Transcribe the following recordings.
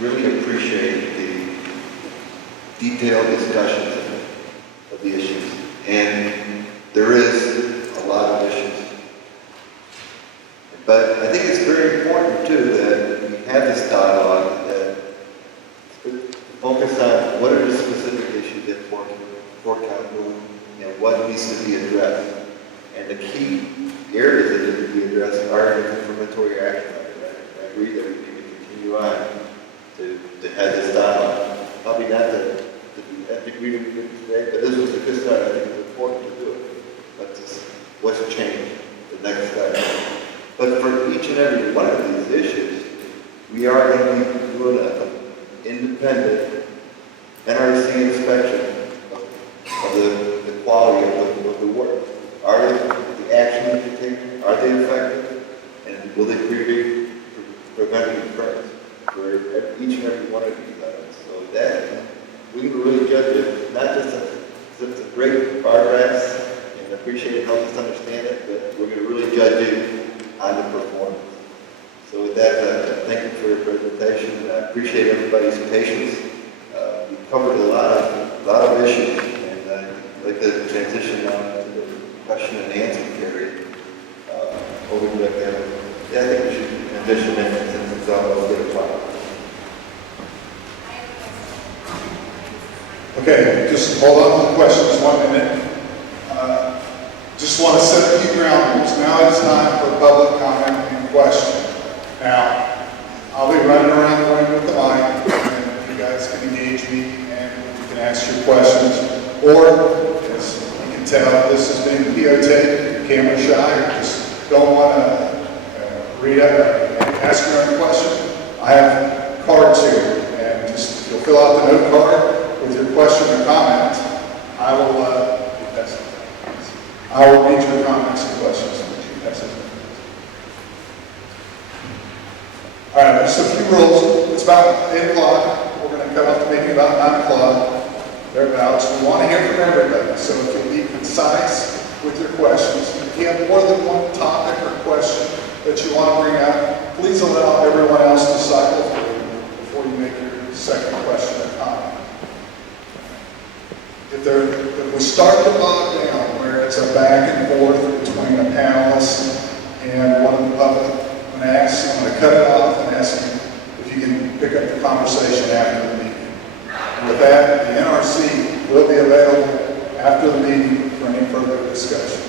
really appreciate the detailed discussions of the issues. And there is a lot of issues. But I think it's very important too that we have this dialogue, that focus on what are the specific issues at Fort Calhoun and what needs to be addressed. And the key areas that need to be addressed are the confirmatory action. I agree that we need to continue on to have this dialogue. Probably not the degree that we did today, but this was a good start. I think it's important to do it. But what's changed, the next step. But for each and every one of these issues, we are going to be doing an independent NRC inspection of the quality of the work. Are the actions that you're taking, are they effective? And will they prevent recurrence for each and every one of these items? So that we can really judge it, not just it's a great progress and appreciate it, help us understand it, but we're going to really judge it on the performance. So with that, thank you for your presentation. I appreciate everybody's patience. We covered a lot of issues, and I'd like to transition now to the question and answer period. Or would you like to have it? Yeah, I think we should transition in since it's almost 8 o'clock. Okay, just hold on to the questions 1 minute. Just want to set a few ground rules. Now it's time for public comment and question. Now, I'll be running around the room with the mic, and you guys can engage me and you can ask your questions. Or, as you can tell, this has been videotaped, camera shy, or just don't want to read out and ask your own question. I have cards here, and just you'll fill out the note card with your question or comment. I will read your comments and questions. All right, just a few rules. It's about 8 o'clock. We're going to cut off the meeting about 9 o'clock. Thereabouts. We want to hear from everybody, so if you'll be concise with your questions. If you have more than one topic or question that you want to bring up, please allow everyone else to cycle through before you make your second question or comment. If we start to bog down where it's a back and forth between a panelist and one of the public, I'm going to cut it off and ask you if you can pick up the conversation after the meeting. And with that, the NRC will be available after the meeting for any further discussions.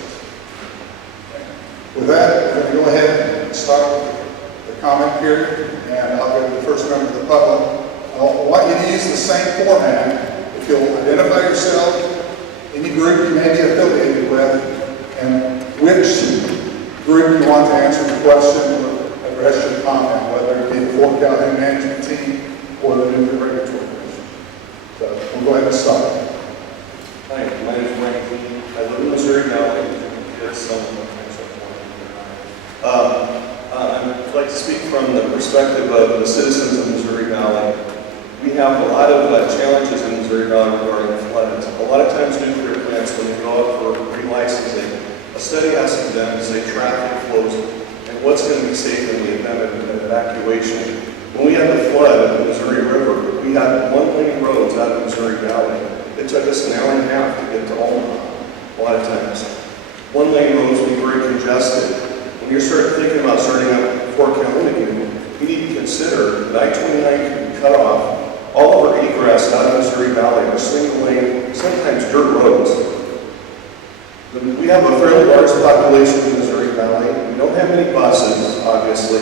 With that, we're going to go ahead and start with the comment period, and I'll go to the first member of the public. I want you to use the same format. If you'll identify yourself, any group you may be affiliated with, and which group you want to answer the question or address your comment, whether it be the Fort Calhoun Management Team or the Nuclear Regulatory Commission. So we'll go ahead and start. Hi, my name is Mike Lee. I live in Missouri Valley. I'd like to speak from the perspective of the citizens of Missouri Valley. We have a lot of challenges in Missouri Valley regarding floods. A lot of times nuclear plants, when they go out for relicensing, a study has to be done to say traffic flows and what's going to be safe in the event of an evacuation. When we had the flood of the Missouri River, we had one-lane roads out of Missouri Valley. It took us an hour and a half to get to Omaha, a lot of times. One-lane roads will be very congested. When you're thinking about starting up Fort Calhoun again, you need to consider that I-29 can be cut off. All of our egress out of Missouri Valley are single lane, sometimes dirt roads. We have a fairly large population in Missouri Valley. We don't have many buses, obviously.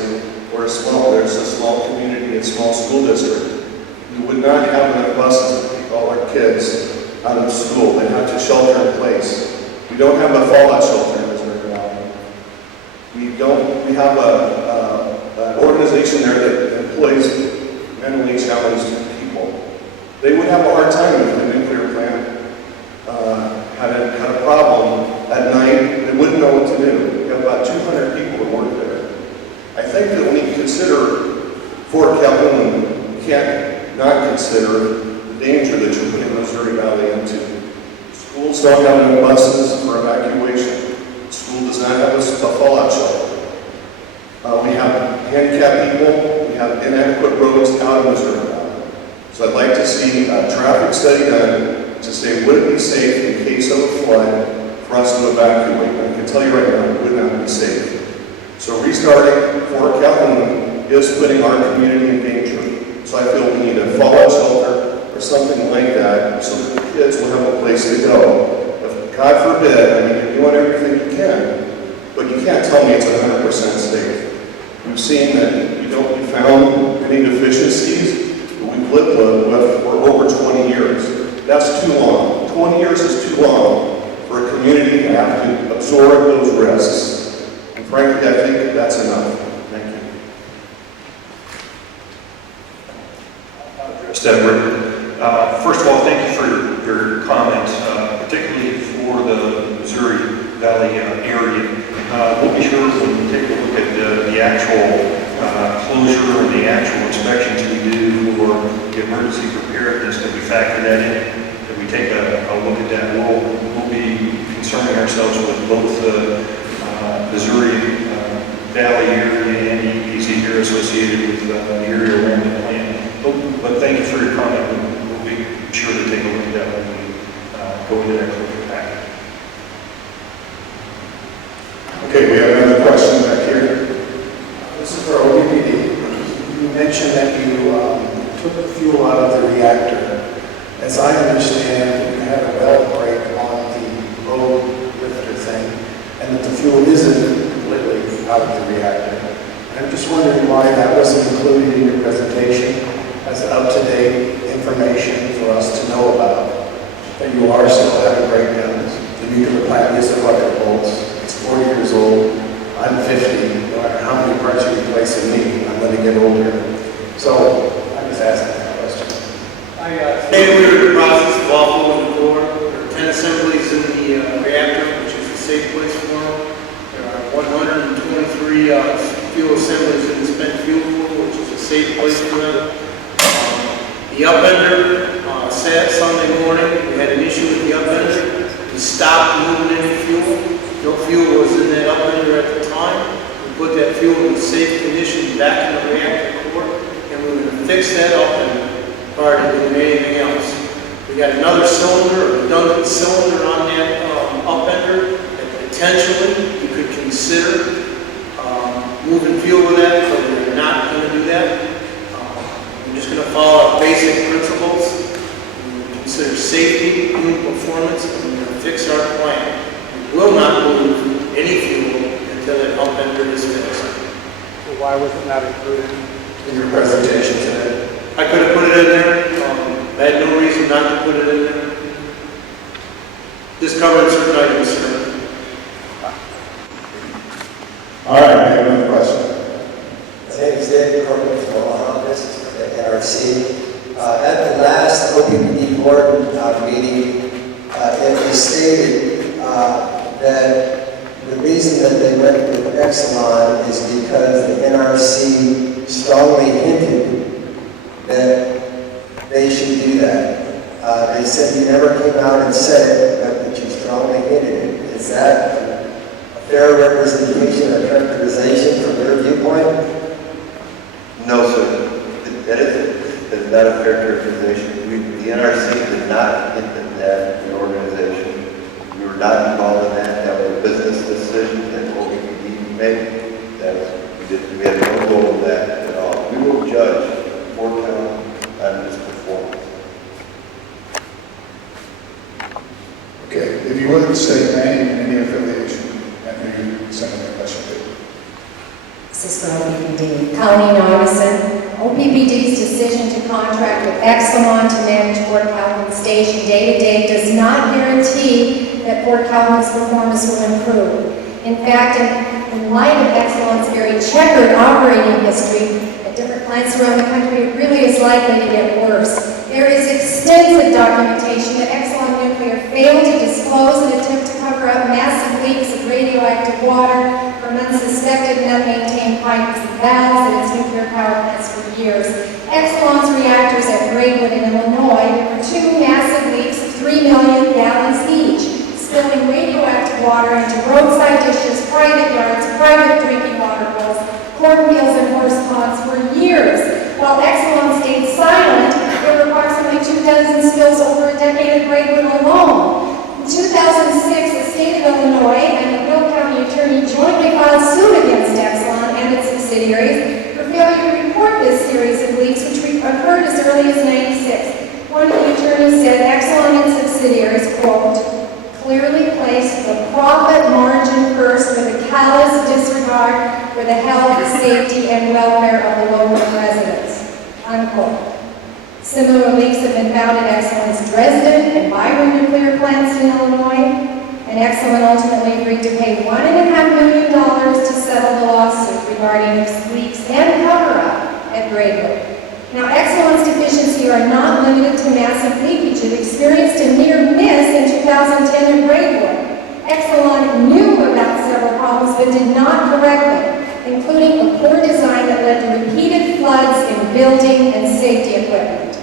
There's a small community and small school district. We would not have enough buses to take all our kids out of school. They have to shelter in place. We don't have a fallout shelter in Missouri Valley. We have an organization there that employs mentally challenged people. They would have a hard time if the nuclear plant had a problem at night. They wouldn't know what to do. We have about 200 people that work there. I think that when you consider Fort Calhoun, you can't not consider the danger that you're putting Missouri Valley into. Schools don't have enough buses for evacuation. The school does not have a fallout shelter. We have handicapped people. We have inadequate roads out in Missouri Valley. So I'd like to see a traffic study done to say, would it be safe in case of a flood for us to evacuate? I can tell you right now, it would not be safe. So restarting Fort Calhoun is putting our community in danger. So I feel we need a fallout shelter or something like that so that the kids will have a place to go. If, God forbid, I mean, you're doing everything you can, but you can't tell me it's 100% safe. We've seen that we found any deficiencies that we've lived with for over 20 years. That's too long. 20 years is too long for a community to have to absorb those risks. And frankly, I think that's enough. Thank you. Edward. First of all, thank you for your comments, particularly for the Missouri Valley area. We'll be sure to take a look at the actual closure and the actual inspections we do for the emergency preparedness, that we factor that in, that we take a look at that. We'll be concerning ourselves with both the Missouri Valley area and EPZ here associated with the area around the plant. But thank you for your comment. We'll be sure to take a look at that when we go into that closure package. Okay, we have another question back here. This is for OPPD. You mentioned that you took the fuel out of the reactor. As I understand, you had a well break on the road lifter thing, and that the fuel isn't completely out of the reactor. And I'm just wondering why that wasn't included in your presentation as up-to-date information for us to know about, that you are still having breakdowns. The nuclear plant is a bucket bolts. It's 40 years old. I'm 50. No matter how many parts you replace in me, I'm going to get older. So I'm just asking that question. Today we are in the process of offloading the core. There are 10 assemblies in the reactor, which is a safe place for them. There are 123 fuel assemblies in the spent fuel pool, which is a safe place for them. The upender, Sunday morning, we had an issue with the upender. We stopped moving any fuel. No fuel was in that upender at the time. We put that fuel in safe condition back in the reactor core, and we're going to fix that upender prior to doing anything else. We got another cylinder, a redundant cylinder on that upender that potentially you could consider moving fuel with that, but we're not going to do that. We're just going to follow our basic principles. We consider safety, human performance, and we're going to fix our plant. We will not move any fuel until that upender is fixed. So why was it not included in your presentation today? I could have put it in there. I had no reason not to put it in there. Just covering certain items, sir. All right, we have another question. My name is David Corman from Omaha. This is for the NRC. At the last OPPD board meeting, it was stated that the reason that they went with Exelon is because the NRC strongly hinted that they should do that. They said you never came out and said it, but that you strongly hinted it. Is that a fair representation or characterization from your viewpoint? No, sir. That is not a fair characterization. The NRC did not hint at that in the organization. We were not involved in that. That was a business decision that OPPD made. We had no role in that at all. We will judge Fort Calhoun on its performance. Okay, if you would state name and any affiliation, and who you send the question to. This is for OPPD. Colleen Augustin. OPPD's decision to contract with Exelon to manage Fort Calhoun Station day-to-day does not guarantee that Fort Calhoun's performance will improve. In fact, in light of Exelon's very checkered operating history at different plants around the country, it really is likely to get worse. There is extensive documentation that Exelon Nuclear failed to disclose and attempt to cover up massive leaks of radioactive water from unsuspected and unmaintained pipes and valves at its nuclear power plants for years. Exelon's reactors at Braidwood in Illinois were two massive leaks of 3 million gallons each, spilling radioactive water into roadside dishes, private yards, private drinking water wells, cornfields, and horse response for years. While Exelon stayed silent, there were approximately 2 dozen spills over a decade at Braidwood alone. In 2006, the state of Illinois and the Will County Attorney jointly filed suit against Exelon and its subsidiaries for failure to report this series of leaks, which occurred as early as '96. One of the attorneys said Exelon and subsidiaries, quote, clearly placed the profit margin first with a callous disregard for the health, safety, and welfare of the local residents, unquote. Similar leaks have been found at Exelon's Dresden and Byron nuclear plants in Illinois, and Exelon ultimately agreed to pay $1.5 million to settle the lawsuit regarding leaks and cover-up at Braidwood. Now, Exelon's deficiencies are not limited to massive leakage. It experienced a near miss in 2010 at Braidwood. Exelon knew about several problems but did not correct them, including a poor design that led to repeated floods in building and safety equipment.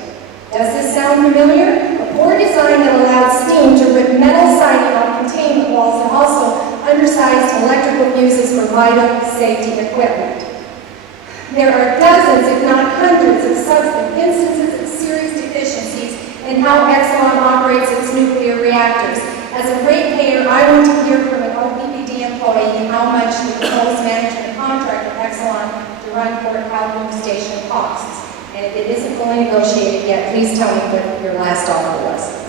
Does this sound familiar? A poor design that allowed steam to rip metal siding off containment walls and also undersized electrical fuses for vital safety equipment. There are dozens, if not hundreds, of subsequent instances of serious deficiencies in how Exelon operates its nuclear reactors. As a ratepayer, I want to hear from an OPPD employee how much the proposed management contract with Exelon to run Fort Calhoun Station costs. And if it isn't fully negotiated yet, please tell me what your last offer was.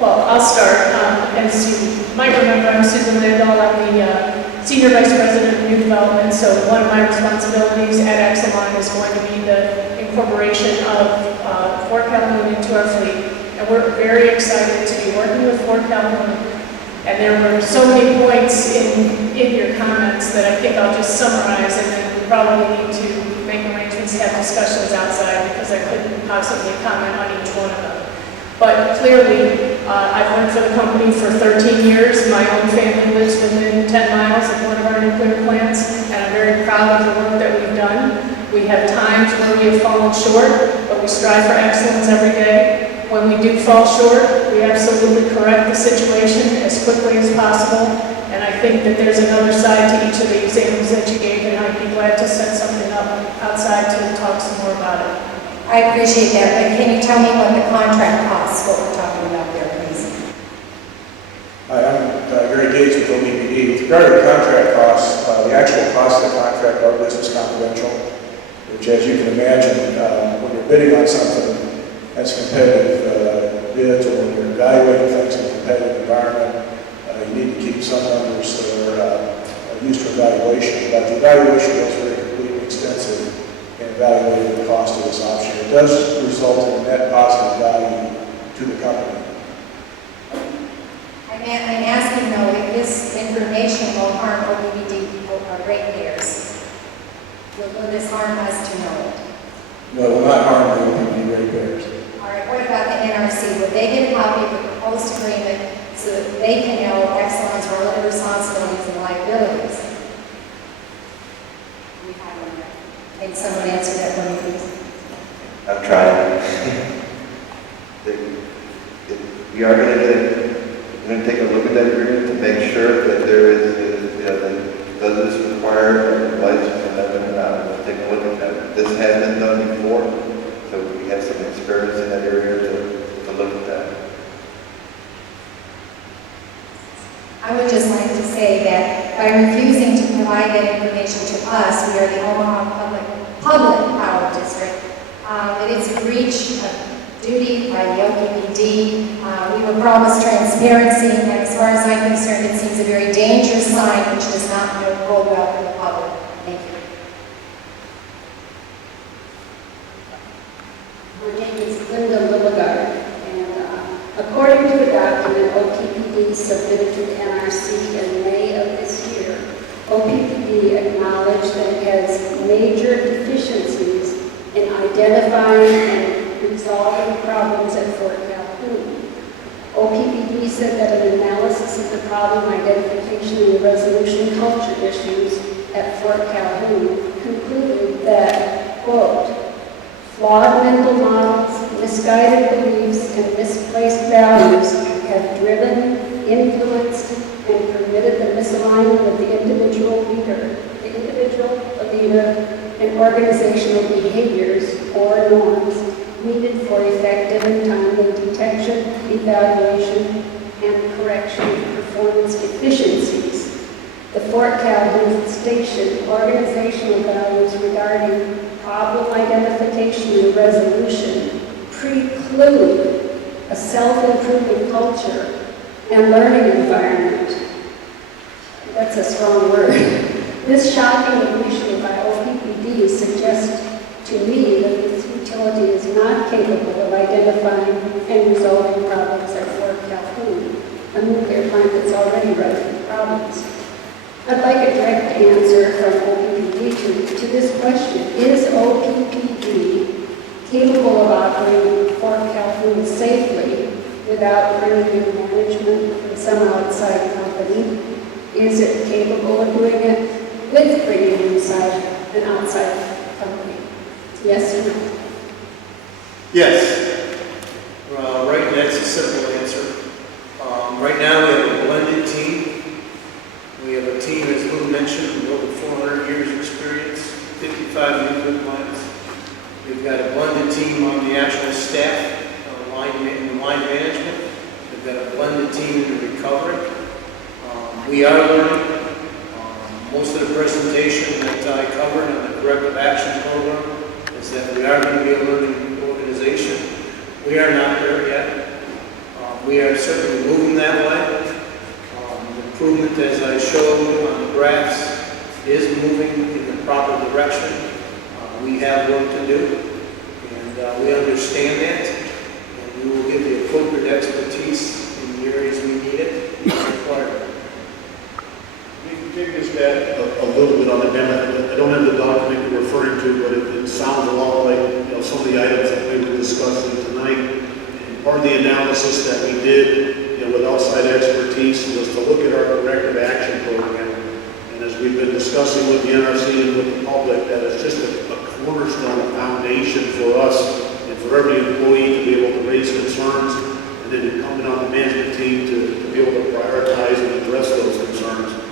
Well, I'll start. As you might remember, I'm Susan Landau. I'm the Senior Vice President of New Development, so one of my responsibilities at Exelon is going to be the incorporation of Fort Calhoun into our fleet. And we're very excited to be working with Fort Calhoun. And there were so many points in your comments that I think I'll just summarize, and then we probably need to make arrangements to have discussions outside because I couldn't possibly comment on each one of them. But clearly, I've worked for the company for 13 years. My own family lives within 10 miles of one of our nuclear plants, and I'm very proud of the work that we've done. We have times where we have fallen short, but we strive for excellence every day. When we do fall short, we absolutely correct the situation as quickly as possible. And I think that there's another side to each of the examples that you gave, and I'd be glad to set something up outside to talk some more about it. I appreciate that, but can you tell me what the contract costs, what we're talking about there, please? Hi, I'm Gary Gates with OPPD. With regard to the contract costs, the actual cost of the contract are business confidential, which, as you can imagine, when you're bidding on something that's competitive bids, or when you're evaluating things in a competitive environment, you need to keep some numbers that are used for evaluation. But the evaluation was very complete and extensive in evaluating the cost of this option. It does result in net positive value to the company. I'm asking though if this information will harm OPPD ratepayers. Will this harm us to know it? No, it will not harm the OPPD ratepayers. All right, what about the NRC? Would they get a copy of the proposed agreement so that they can know Exelon's relative responsibilities and liabilities? We have one there. Can someone answer that for me, please? I'm trying. We are going to take a look at that agreement to make sure that there is, does this require a license from them or not? We'll take a look at that. This has been done before, so we have some experience in that area to look at that. I would just like to say that by refusing to provide that information to us, we are the Omaha Public Power District. It is a breach of duty by the OPPD. We were promised transparency, and as far as I'm concerned, it seems a very dangerous sign which does not go well for the public. Thank you. My name is Linda Lilligard, and according to a document OPPD submitted to NRC in May of this year, OPPD acknowledged that it has major deficiencies in identifying and resolving problems at Fort Calhoun. OPPD said that an analysis of the problem identification and resolution culture issues at Fort Calhoun concluded that, quote, flawed mental models, misguided beliefs, and misplaced values have driven, influenced, and permitted data and organizational behaviors or norms needed for effective and timely detection, evaluation, and correction of performance deficiencies. The Fort Calhoun Station organizational values regarding problem identification and resolution preclude a self-improving culture and learning environment. That's a strong word. This shocking omission by OPPD suggests to me that this utility is not capable of identifying and resolving problems at Fort Calhoun, a nuclear plant that's already running into problems. I'd like a direct answer from OPPD to this question. Is OPPD capable of operating Fort Calhoun safely without bringing in management from some outside company? Is it capable of doing it with bringing inside an outside company? Yes or no? Yes. Right, that's a simple answer. Right now, we have a blended team. We have a team, as Lou mentioned, with over 400 years of experience, 55 nuclear plants. We've got a blended team on the actual staff, line management. We've got a blended team in the recovery. We are learning. Most of the presentation that I covered on the corrective action program is that we are going to be a learning organization. We are not there yet. We are certainly moving that way. The improvement, as I showed on the graphs, is moving in the proper direction. We have work to do, and we understand that, and we will give the appropriate expertise in the areas we need it as required. Maybe just add a little bit on the demo. I don't have the document you're referring to, but it sounds a lot like some of the items that we were discussing tonight. And part of the analysis that we did with outside expertise was to look at our corrective action program. And as we've been discussing with the NRC and with the public, that is just a cornerstone, a foundation for us and for every employee to be able to raise concerns, and then incumbent on the management team to be able to prioritize and address those concerns.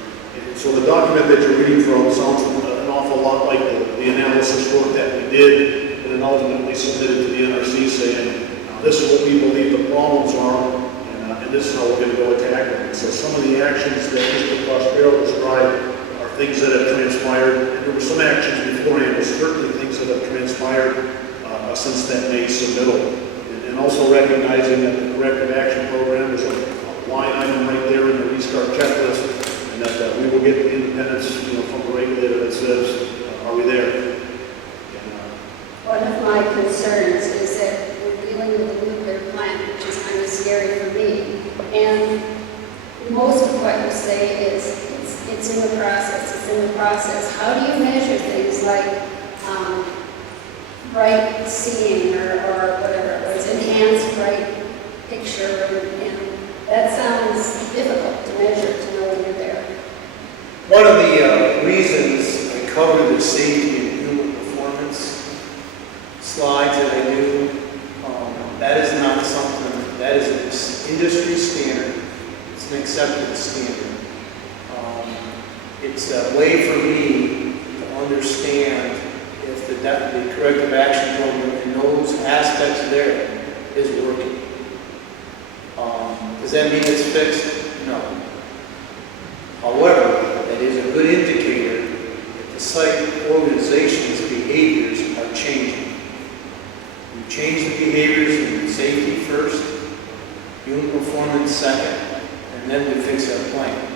So the document that you're reading from sounds an awful lot like the analysis work that we did, and then ultimately submitted to the NRC saying, this is what we believe the problems are, and this is how we're going to go attack them. So some of the actions that Mr. Prospero described are things that have transpired, and there were some actions beforehand, but certainly things that have transpired since that May submittal. And also recognizing that the corrective action program is a line item right there in the restart checklist, and that we will get the independence, from the regulator that says, are we there? One of my concerns is that we're dealing with a nuclear plant, which is kind of scary for me. And most of what you say is it's in the process. It's in the process. How do you measure things like bright seeing or whatever it was, enhanced bright picture, and that sounds difficult to measure to know when you're there. One of the reasons I covered the safety and human performance slides that I do, that is not something, that is an industry standard. It's an accepted standard. It's a way for me to understand if the corrective action program in those aspects there is working. Does that mean it's fixed? No. However, that is a good indicator that the site organization's behaviors are changing. We change the behaviors in safety first, human performance second, and then we fix our plan.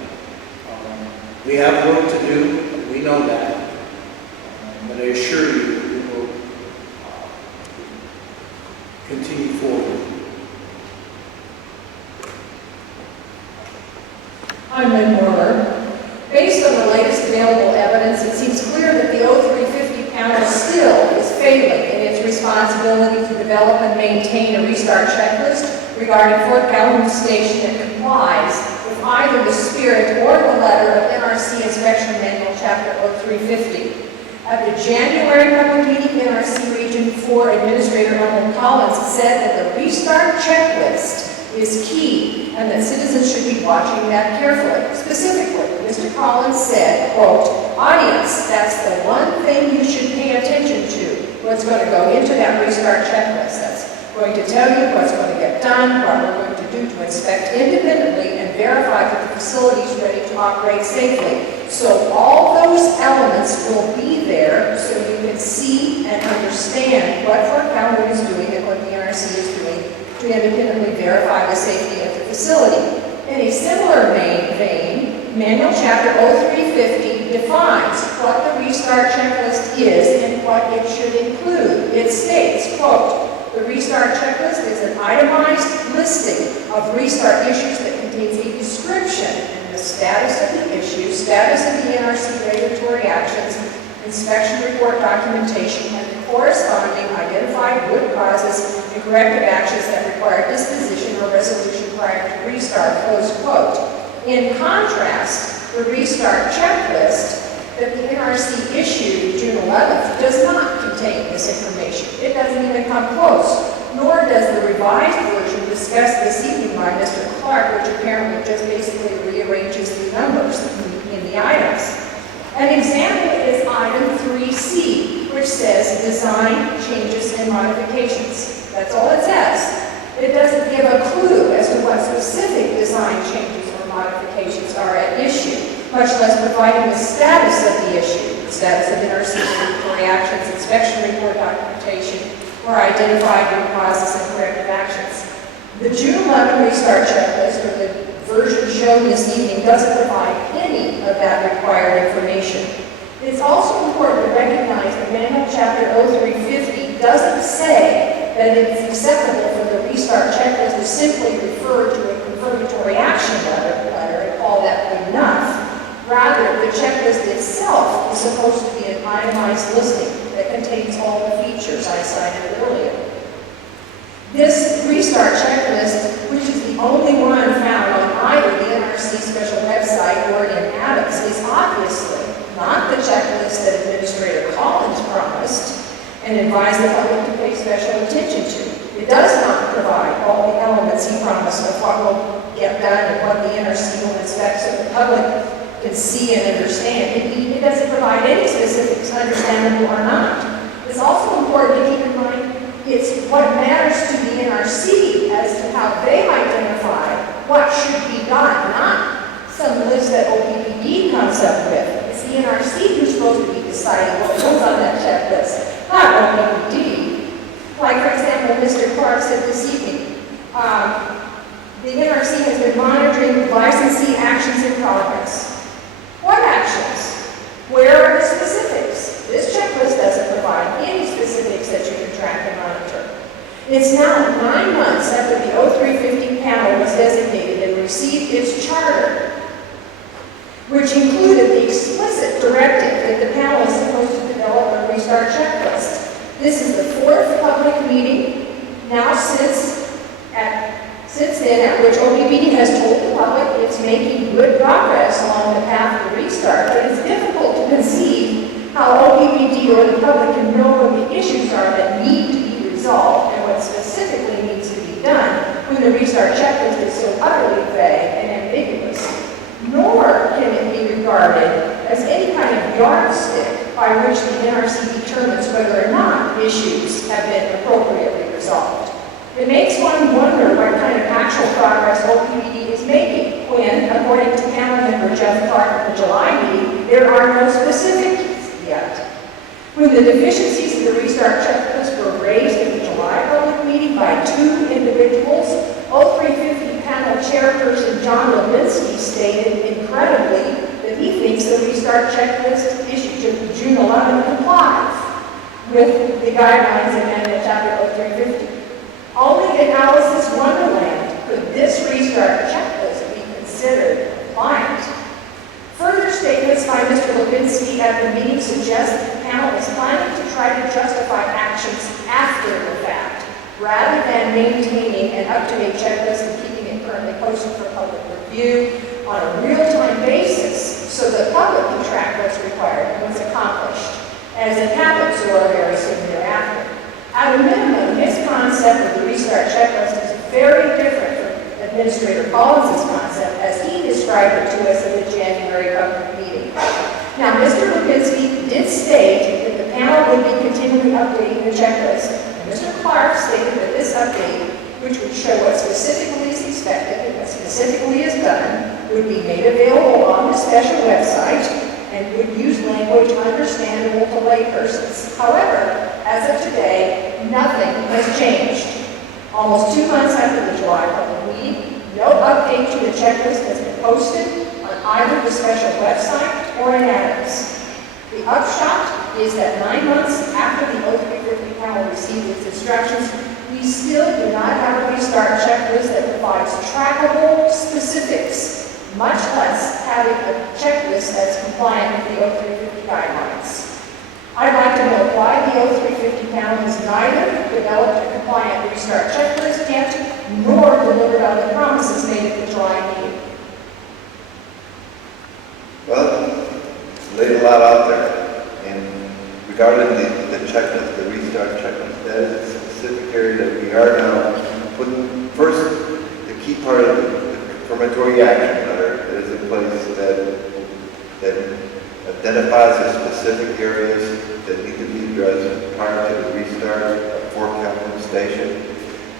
We have work to do, we know that, but I assure you we will continue forward. I'm Lynn Moore. Based on the latest available evidence, it seems clear that the 0350 panel still is failing in its responsibility to develop and maintain a restart checklist regarding Fort Calhoun Station that complies with either the spirit or the letter of NRC Inspection Manual Chapter 0350. At the January public meeting, NRC Region 4 Administrator Ellen Collins said that the restart checklist is key and that citizens should be watching that carefully. Specifically, Mr. Collins said, quote, "Audience, that's the one thing you should pay attention to. What's going to go into that restart checklist. That's going to tell you what's going to get done, what we're going to do to inspect independently and verify that the facility is ready to operate safely." So all those elements will be there so you can see and understand what Fort Calhoun is doing and what the NRC is doing to independently verify the safety of the facility. In a similar vein, Manual Chapter 0350 defines what the restart checklist is and what it should include. It states, quote, "The restart checklist is an itemized listing of restart issues that contains a description and the status of the issue, status of the NRC regulatory actions, inspection report documentation, and the corresponding identified root causes and corrective actions that require disposition or resolution prior to restart," close quote. In contrast, the restart checklist that the NRC issued June 11th does not contain this information. It doesn't even come close, nor does the revised version discussed this evening by Mr. Clark, which apparently just basically rearranges the numbers in the items. An example is item 3C, which says design changes and modifications. That's all it says. It doesn't give a clue as to what specific design changes or modifications are at issue, much less providing the status of the issue, the status of NRC regulatory actions, inspection report documentation, or identified root causes and corrective actions. The June 11 restart checklist, or the version shown this evening, doesn't provide any of that required information. It's also important to recognize that Manual Chapter 0350 doesn't say that it's acceptable for the restart checklist to simply refer to a confirmatory action letter and call that good enough. Rather, the checklist itself is supposed to be an itemized listing that contains all the features I cited earlier. This restart checklist, which is the only one found on either the NRC special website or in Adams, is obviously not the checklist that Administrator Collins promised and advised the public to pay special attention to. It does not provide all the elements he promised of what will get done and what the NRC will inspect so the public can see and understand. It doesn't provide any specifics, understandable or not. It's also important to keep in mind it's what matters to the NRC as to how they identify what should be done, not some list that OPPD comes up with. It's the NRC who's supposed to be deciding what goes on that checklist, not OPPD. Like, for example, Mr. Clark said this evening, the NRC has been monitoring licensee actions in progress. What actions? Where are the specifics? This checklist doesn't provide any specifics that you can track and monitor. It's now 9 months after the 0350 panel was designated and received its charter, which included the explicit directive that the panel is supposed to develop a restart checklist. This is the 4th public meeting now since then at which OPPD has told the public it's making good progress along the path to restart, but it's difficult to conceive how OPPD or the public can know what the issues are that need to be resolved and what specifically needs to be done when the restart checklist is so utterly vague and ambiguous. Nor can it be regarded as any kind of yardstick by which the NRC determines whether or not issues have been appropriately resolved. It makes one wonder what kind of actual progress OPPD is making when, according to panel member Jeff Clark at the July meeting, there are no specifics yet. When the deficiencies in the restart checklist were raised at the July public meeting by 2 individuals, 0350 panel chairperson John Levinsky stated incredibly that he thinks the restart checklist issued June 11 complies with the guidelines in Manual Chapter 0350. Only in Alice's Wonderland could this restart checklist be considered compliant. Further statements by Mr. Levinsky at the meeting suggest that the panel is planning to try to justify actions after the fact, rather than maintaining an up-to-date checklist and keeping it currently posted for public review on a real-time basis so the public can track what's required and what's accomplished, as it happens or very soon thereafter. At a minimum, his concept of the restart checklist is very different from Administrator Collins' concept as he described it to us at the January public continually updating the checklist. And Mr. Clark stated that this update, which would show what specifically is expected and what specifically is done, would be made available on the special website and would use language understandable to laypersons. However, as of today, nothing has changed. Almost 2 months after the July public meeting, no update to the checklist has been posted on either the special website or in Adams. The upshot is that 9 months after the O350 panel received its instructions, we still do not have a restart checklist that provides trackable specifics, much less having a checklist that's compliant with the O350 guidelines. I'd like to know why the O350 panel has neither developed a compliant restart checklist yet, nor delivered on the promises made at the July meeting. Well, laid a lot out there, and regarding the checklist, the restart checklist, that is a specific area that we are now putting, first, the key part of the confirmatory action letter that is in place that identifies the specific areas that need to be addressed prior to the restart of Fort Calhoun Station.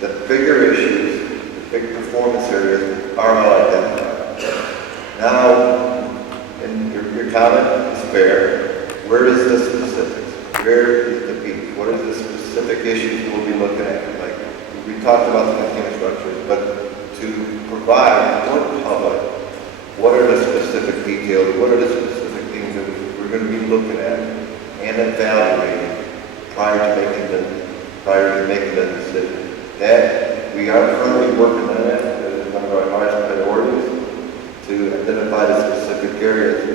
The bigger issues, the big performance areas are all identified. Now, and your comment is fair. Where is the specifics? Where is the beat? What are the specific issues we'll be looking at? Like, we talked about the containment structures, but to provide for the public, what are the specific details? What are the specific things that we're going to be looking at and evaluating prior to making the decision? That we are currently working on that. That is one of our highest priorities, to identify the specific areas.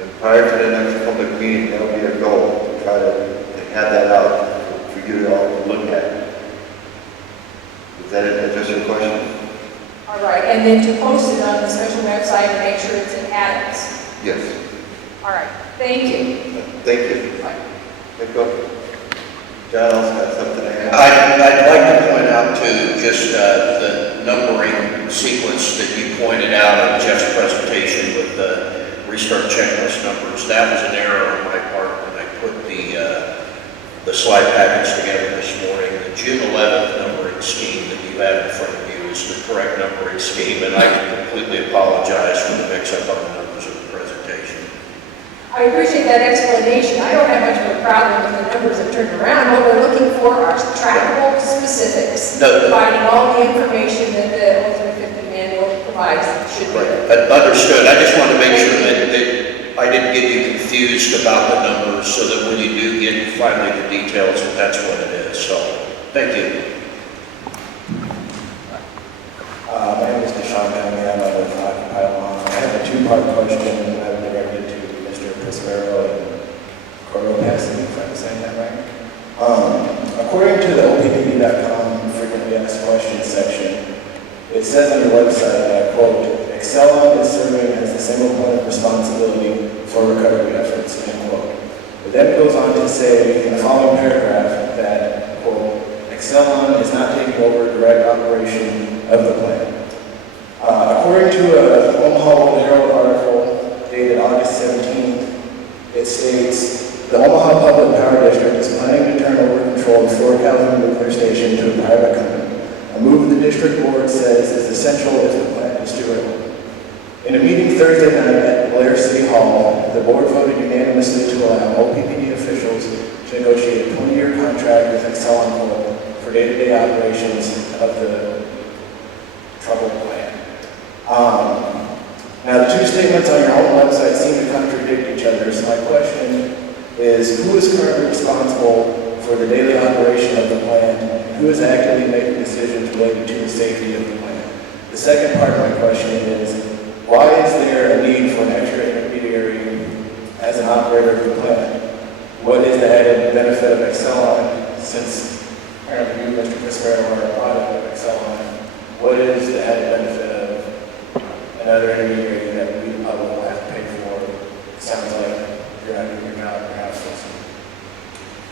And prior to the next public meeting, that will be our goal, to try to have that out for you all to look at. Is that address your question? All right, and then to post it on the special website and make sure it's in Adams. Yes. All right, thank you. Thank you. Thank you. John also has something to add. I'd like to point out too, just the numbering sequence that you pointed out in Jeff's presentation with the restart checklist numbers. That was an error on my part when I put the slide package together this morning. The June 11th numbering scheme that you have in front of you is the correct numbering scheme, and I completely apologize for the mix-up on the numbers of the presentation. I appreciate that explanation. I don't have much of a problem with the numbers that turned around. What we're looking for are trackable specifics, providing all the information that the O350 manual provides should be. Understood. I just want to make sure that I didn't get you confused about the numbers, so that when you do get finally the details, that's what it is. So, thank you. My name is Deshaun Cunningham. I'm with Calhoun. I have a two-part question that I've directed to Mr. Prisvero and Cordo-Passy, if I'm saying that right. According to the OPPD.com frequently asked questions section, it says on the website that, quote, Excelon is serving as the single point of responsibility for recovery efforts, end quote. It then goes on to say in the following paragraph that, quote, Excelon is not taking over direct operation of the plant. According to a Omaha World Herald article dated August 17th, it states, the Omaha Public Power District is planning to turn over control of Fort Calhoun Nuclear Station to a private company. A move the district board says is essential if the plant is to run. In a meeting Thursday night at Blair City Hall, the board voted unanimously to allow OPPD officials to negotiate a 20-year contract with Excelon Corp for day-to-day operations of the troubled plant. Now, the two statements on your own website seem to contradict each other, so my question is, who is currently responsible for the daily operation of the plant, and who is actively making decisions related to the safety of the plant? The second part of my question is, why is there a need for an extra intermediary as an operator of the plant? What is the added benefit of Excelon, since apparently you, Mr. Prisvero, are a product of Excelon? What is the added benefit of another intermediary that we probably will have to pay for? It sounds like you're not doing your job, perhaps.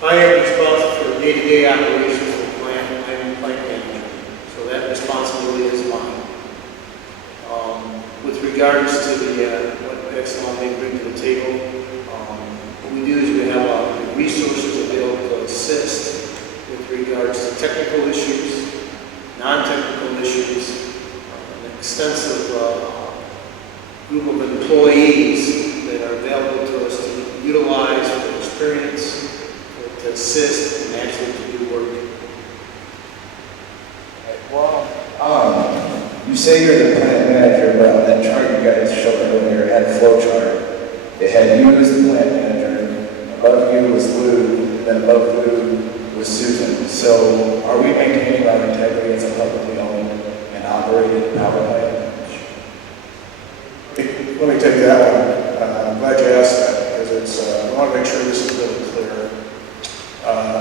I am responsible for day-to-day operations of the plant. I am the plant manager, so that responsibility is mine. With regards to what Exelon may bring to the table, what we do is we have a resources available to assist with regards to technical issues, non-technical issues, an extensive group of employees that are available to us to utilize for experience, to assist, and actually to do work. You say you're the plant manager, but on that chart you guys showed earlier, it had a flow chart. It had you as the plant manager, above you was Lou, and then above Lou was Susan. So are we maintaining our integrity as a publicly owned and operated power plant? Let me take that one. I'm glad you asked that, because I want to make sure this is really clear.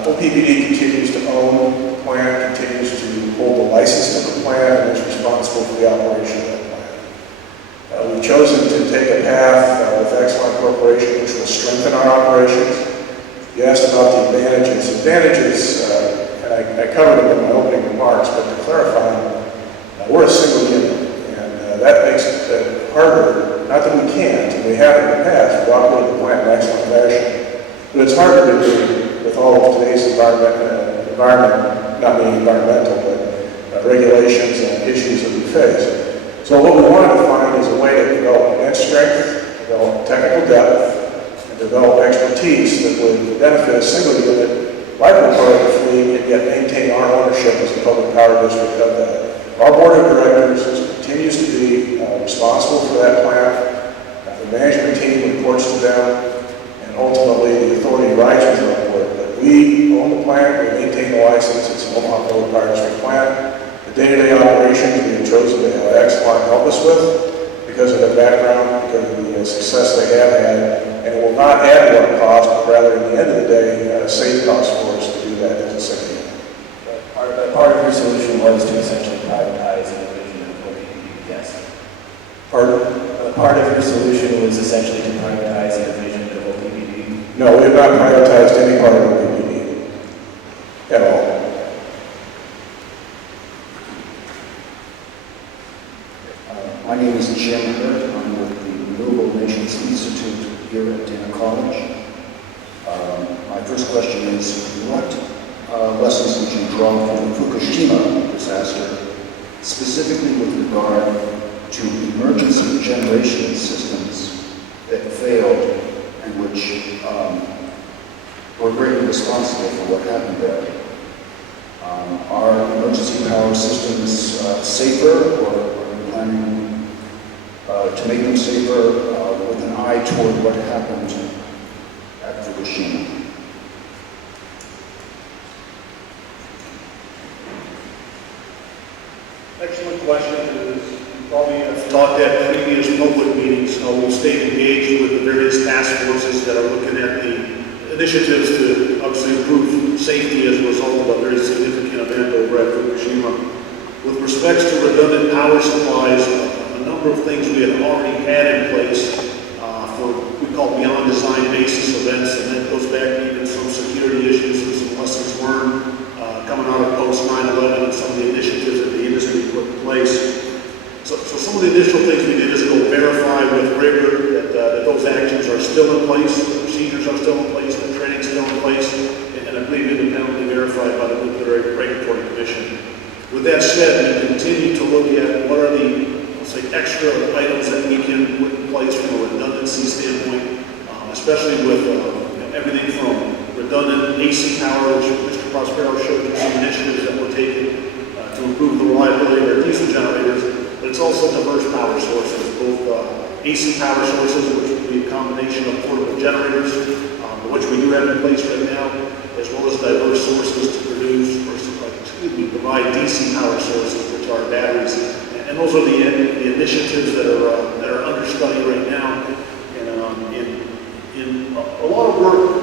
OPPD continues to own the plant, continues to hold the license to the plant, and is responsible for the operation of that plant. We've chosen to take a path with Exelon Corporation, which will strengthen our operations. You asked about the advantages. Advantages, and I covered them in my opening remarks, but to clarify, we're a single unit, and that makes it harder. Not that we can't, and we have in the past, we've operated the plant in excellent fashion, but it's harder to do with all of today's environment, not being environmental, but regulations and issues that we face. So what we wanted to find is a way to develop bench strength, develop technical depth, and develop expertise that would benefit a single unit, vital part of the fleet, and yet maintain our ownership as a public power district of that. Our board of directors continues to be responsible for that plant. The management team reports to them, and ultimately the authority rides with our board. But we own the plant, we maintain the license, it's an Omaha Public Power District plant. The day-to-day operations we have chosen to have Exelon help us with because of their background, because of the success they have had, and it will not add to our cost, but rather at the end of the day, save costs for us to do that as a single unit. Part of your solution was to essentially privatize a division of OPPD, yes? Pardon? Part of your solution was essentially to privatize a division of OPPD? No, we have not privatized any part of OPPD at all. My name is Jim Hurt. I'm with the Renewable Nations Institute here at Dana College. My first question is, what lessons would you draw from the Fukushima disaster, specifically with regard to emergency generation systems that failed and which were greatly responsible for what happened there? Are emergency power systems safer, or are you planning to make them safer with an eye toward what happened at Fukushima? Excellent question. You probably have talked at previous public meetings how we've stayed engaged with the various task forces that are looking at the initiatives to obviously improve safety as a result of a very significant event over at Fukushima. With respect to redundant power supplies, a number of things we had already had in place for what we call beyond design basis events, and that goes back to even some security issues and some lessons learned coming out of post 9/11 and some of the initiatives that the industry put in place. So some of the initial things we did is go verify with rigor that those actions are still in place, the procedures are still in place, the training is still in place, and I believe independently verified by the Nuclear Regulatory Commission. With that said, we continue to look at what are the, let's say, extra items that we can put in place from a redundancy standpoint, especially with everything from redundant AC power, which Mr. Prospero showed you some initiatives that we're taking to improve the reliability of our diesel generators, but it's also diverse power sources, both AC power sources, which would be a combination of portable generators, which we do have in place right now, as well as diverse sources to produce, or provide DC power sources, which are batteries. And those are the initiatives that are under study right now. And in a lot of work,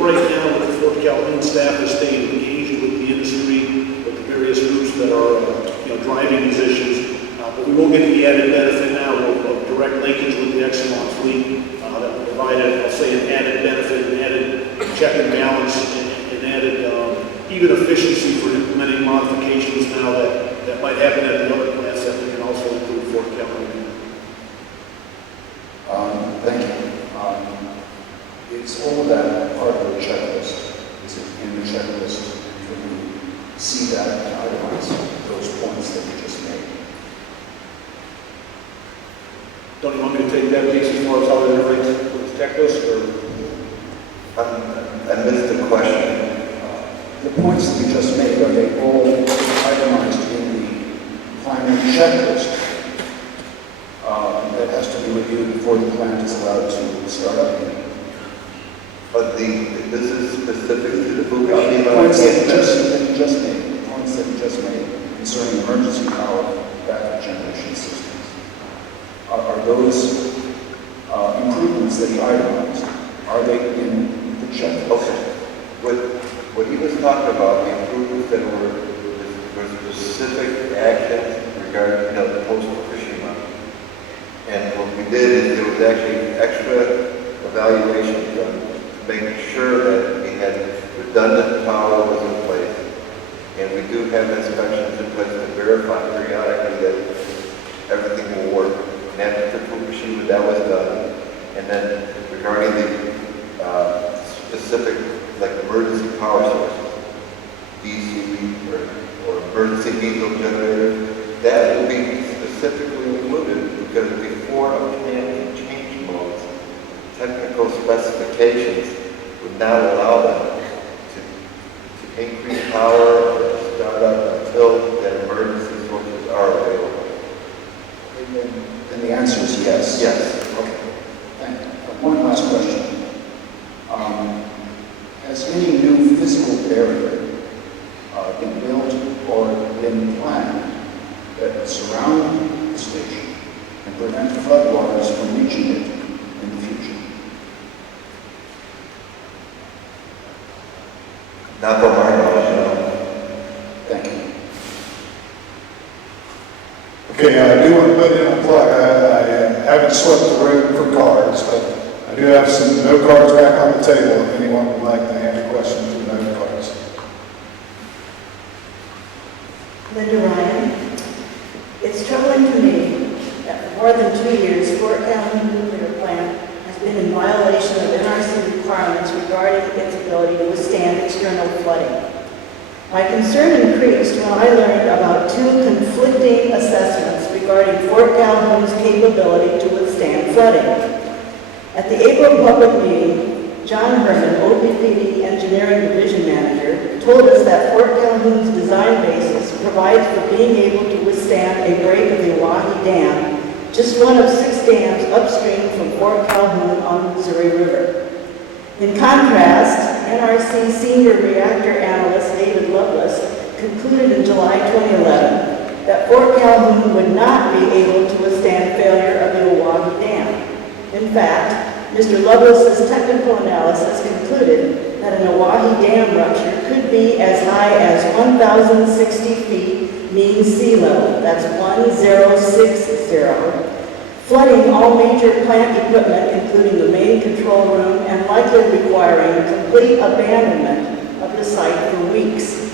right now with the Fort Calhoun staff is staying engaged with the industry, with the various groups that are driving these issues. But we will get the added benefit now of direct linkage with the Exelon fleet that will provide, I'll say, an added benefit, an added check and balance, and added even efficiency for implementing modifications now that might happen at the other plants that we can also include Fort Calhoun. Thank you. It's all that part of the checklist? Is it in the checklist? Can we see that and itemize those points that you just made? Don't you want me to take that piece as far as how it relates to the checklist, or? I missed the question. The points that you just made, are they all itemized in the planning checklist that has to be reviewed before the plant is allowed to start up? But this is specific to the The Fukushima. points that you just made, the points that you just made concerning emergency power backup generation systems, are those improvements that you itemized, are they in the checklist? Okay. What he was talking about, the improvements that were specific actions regarding, the post-Fukushima. And what we did is there was actually extra evaluation done to make sure that we had redundant power was in place. And we do have inspections in place to verify periodically that everything will work. And after Fukushima, that was done. And then regarding the specific, like emergency power sources, DC or emergency diesel generators, that will be specifically included because before a plant can change modes, technical specifications would not allow them to increase power or start up until the emergency sources are available. And the answer is yes? Yes. Okay. Thank you. One last question. Has any new physical barrier been built or been planned that would surround the station and prevent floodwaters from reaching it in the future? Not from our knowledge, no. Thank you. Okay, I do want to put in a plug. I haven't swept the room for cards, but I do have some note cards back on the table if anyone would like to answer questions with note cards. Linda Ryan. It's troubling to me that for more than 2 years, Fort Calhoun nuclear plant has been in violation of NRC requirements regarding its ability to withstand external flooding. My concern increased when I learned about 2 conflicting assessments regarding Fort Calhoun's capability to withstand flooding. At the April public meeting, John Herman, OPPD Engineering Division Manager, told us that Fort Calhoun's design basis provides for being able to withstand a break of the Oahe Dam, just one of 6 dams upstream from Fort Calhoun on the Missouri River. In contrast, NRC Senior Reactor Analyst David Lovelace concluded in July 2011 that Fort Calhoun would not be able to withstand failure of the Oahe Dam. In fact, Mr. Lovelace's technical analysis concluded that an Oahe Dam rupture could be as high as 1,060 feet mean sea level. That's 1060. Flooding all major plant equipment, including the main control room, and likely requiring complete abandonment of the site for weeks.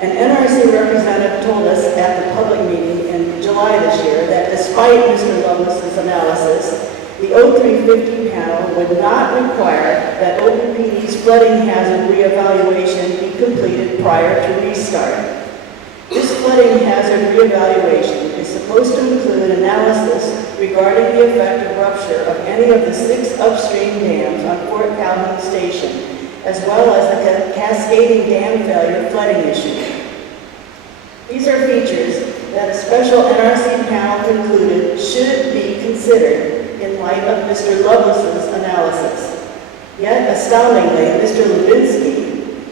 An NRC representative told us at the public meeting in July this year that despite Mr. Lovelace's analysis, the O350 panel would not require that OPPD's flooding hazard reevaluation be completed prior to restart. This flooding hazard reevaluation is supposed to include analysis regarding the effect of rupture of any of the 6 upstream dams on Fort Calhoun Station, as well as the cascading dam failure flooding issue. These are features that a special NRC panel concluded should be considered in light of Mr. Lovelace's analysis. Yet, astoundingly, Mr. Levinsky,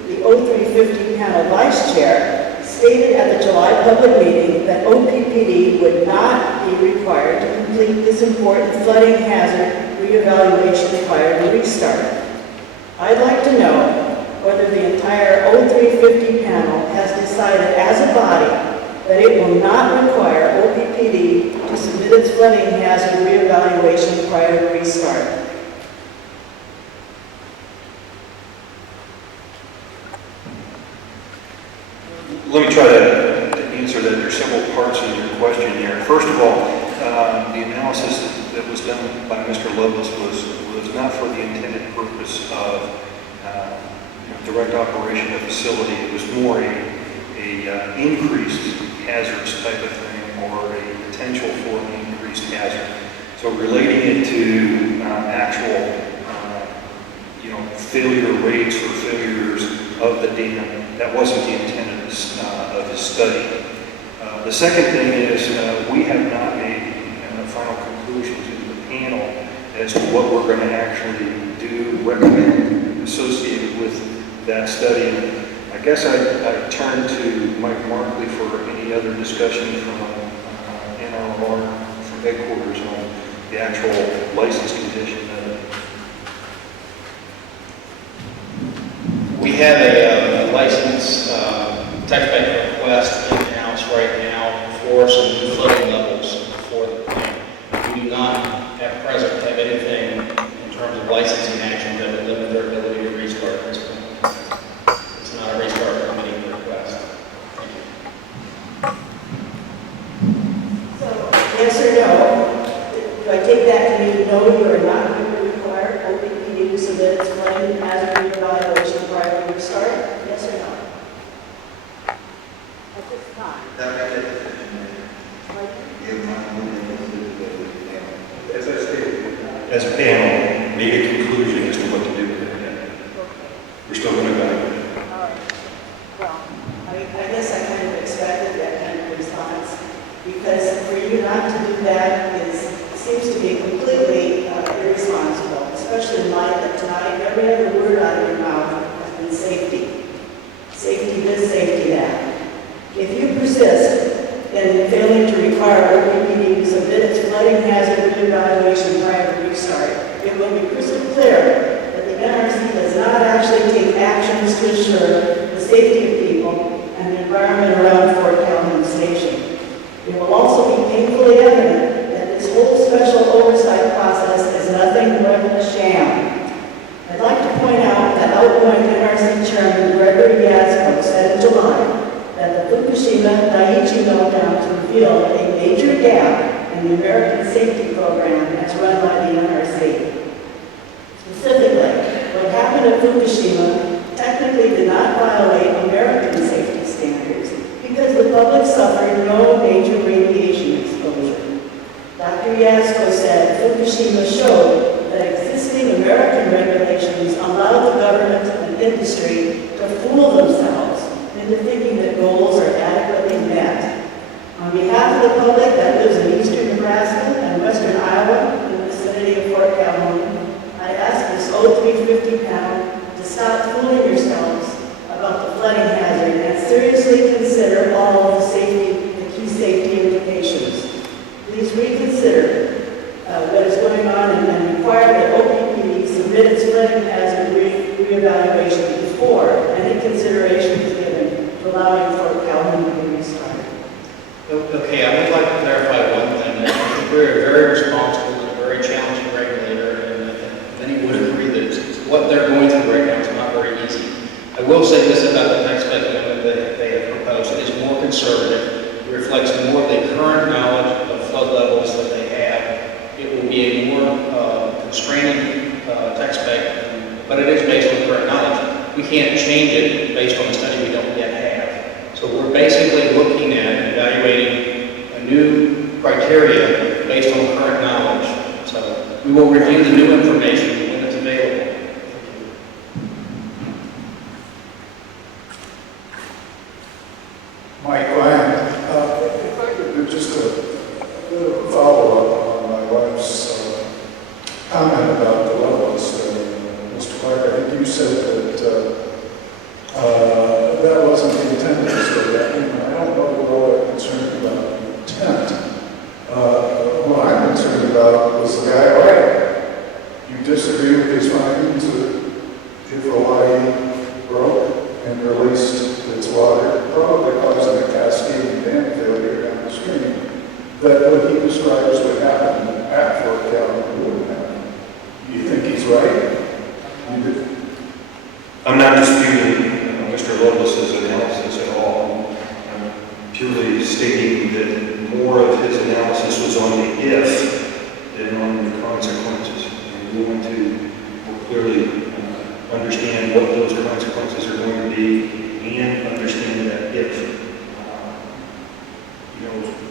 the O350 panel vice chair, stated at the July public meeting that OPPD would not be required to complete this important flooding hazard reevaluation prior to restart. I'd like to know whether the entire O350 panel has decided as a body that it will not require OPPD to submit its flooding hazard reevaluation prior to restart. Let me try to answer that. There's several parts of your question here. First of all, the analysis that was done by Mr. Lovelace was not for the intended purpose of direct operation of facility. It was more a increased hazards type of thing, or a potential for an increased hazard. So relating it to actual, failure rates or failures of the dam, that wasn't the intent of the study. The second thing is we have not made final conclusions in the panel as to what we're going to actually do, recommend associated with that study. And I guess I'd turn to Mike Markley for any other discussion from NRR, from headquarters on the actual license condition of it. We have a license tax bank request in-house right now for some new flooding levels for the plant. We do not at present have anything in terms of licensing action that would limit their ability to restart at this point. It's not a restart permitting request. Thank you. So, yes or no? Do I take that to mean no, you are not going to require OPPD to submit its flooding hazard evaluation prior to restart? Yes or no? At this time. As a panel, made a conclusion as to what to do with it. We're still going to evaluate it. All right. Well, I guess I kind of expected that kind of response, because for you not to do that seems to be completely irresponsible, especially in light that tonight every other word out of your mouth has been safety. Safety this, safety that. If you persist in failing to require OPPD to submit its flooding hazard evaluation prior to restart, it will be crystal clear that the NRC does not actually take actions to ensure the safety of people and the environment around Fort Calhoun Station. It will also be painfully evident that this whole special oversight process is nothing more than a sham. I'd like to point out that outgoing NRC Chairman Gregory Yazko said in July that the Fukushima Daiichi meltdowns revealed a major gap in the American safety program as run by the NRC. Specifically, what happened at Fukushima technically did not violate American safety standards because the public suffered no major radiation exposure. Dr. Yazko said Fukushima showed that existing American regulations allow the government and industry to fool themselves into thinking that goals are adequately met. On behalf of the public that lives in eastern Nebraska and western Iowa in the vicinity of Fort Calhoun, I ask this O350 panel to stop fooling yourselves about the flooding hazard and seriously consider all of the key safety implications. Please reconsider what is going on and require that OPPD submit its flooding hazard reevaluation before any consideration is given to allowing Fort Calhoun to be restarted. Okay, I would like to clarify one thing. I think we're a very responsible and a very challenging regulator, and many would agree that what they're going through right now is not very easy. I will say this about the tax cut amendment that they have proposed. It is more conservative. It reflects more of the current knowledge of flood levels that they have. It will be a more constraining tax spec, but it is based on current knowledge. We can't change it based on a study we don't yet have. So we're basically looking at evaluating a new criteria based on current knowledge. So we will review the new information when it's available. Mike Ryan, if I could do just a bit of a follow-up on my wife's comment about the levels. Mr. Clark, I think you said that that wasn't the intent. So that, I don't know what all that concerned about intent. What I'm concerned about was the guy, all right, you disagree with his findings that if Hawaii broke and released its water, probably causing a cascading dam failure downstream, that what he describes would happen at Fort Calhoun wouldn't happen. Do you think he's right? I'm not disputing Mr. Lovelace's analysis at all. I'm purely stating that more of his analysis was on the if than on the consequences. And we want to more clearly understand what those consequences are going to be, and understand that if,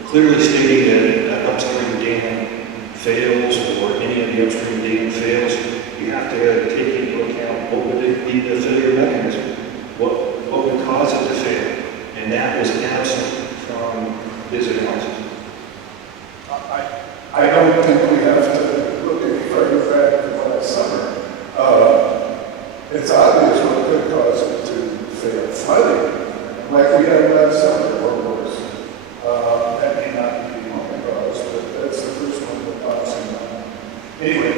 clearly stating that an upstream dam fails or any of the upstream dam fails, you have to take into account what would be the failure mechanism, what would cause it to fail, and that was absent from his analysis. I don't think we have to look any further back than last summer. It's obvious what could cause it to fail. Flooding, like we had last summer, or worse. That may not be the only cause, but that's the first one that pops in mind. Anyway,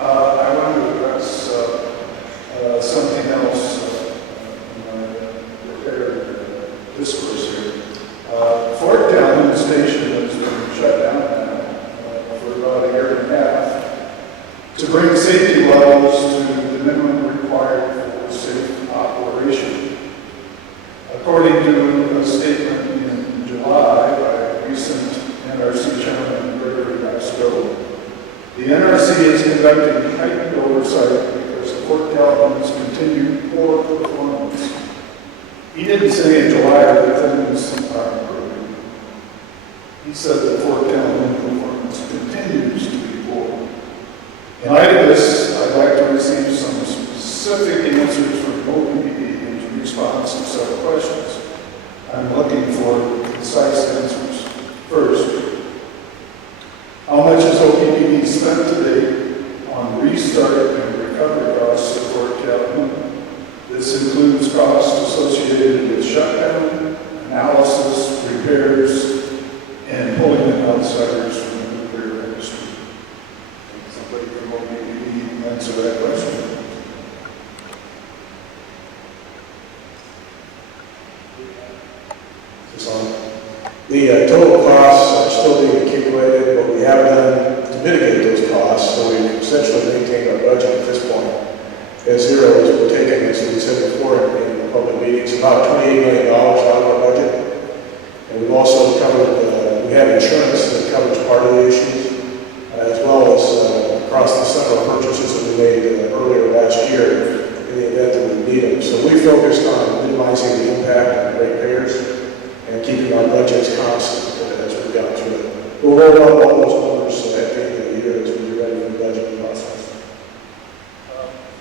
I want to address something else in my prepared discourse here. Fort Calhoun Station has been shut down now for about a year and a half to bring safety levels to the minimum required for safe operation. According to a statement in July by recent NRC Chairman Gregory Gasco, the NRC is conducting heightened oversight because of Fort Calhoun's continued poor performance. He didn't say in July that things are improving. He said that Fort Calhoun performance continues to be poor. In light of this, I'd like to receive some specific answers from OPPD in response to several questions. I'm looking for concise answers. First, how much has OPPD spent to date on restart and recovery costs at Fort Calhoun? This includes costs associated with shutdown, analysis, repairs, and pulling in outsiders from the nuclear industry. Somebody from OPPD answer that question. The total costs are still being accumulated. What we have done to mitigate those costs, so we've essentially maintained our budget at this point at zero, is we're taking, as we said before in the public meetings, about $28 million out of our budget. And we've also covered, we have insurance that covers part of the issues, as well as across the several purchases that we made earlier last year in the event that we need them. So we focused on minimizing the impact on ratepayers and keeping our budgets constant as we've gone through it. We'll roll up all those numbers at the end of the year as we get ready for the budget process.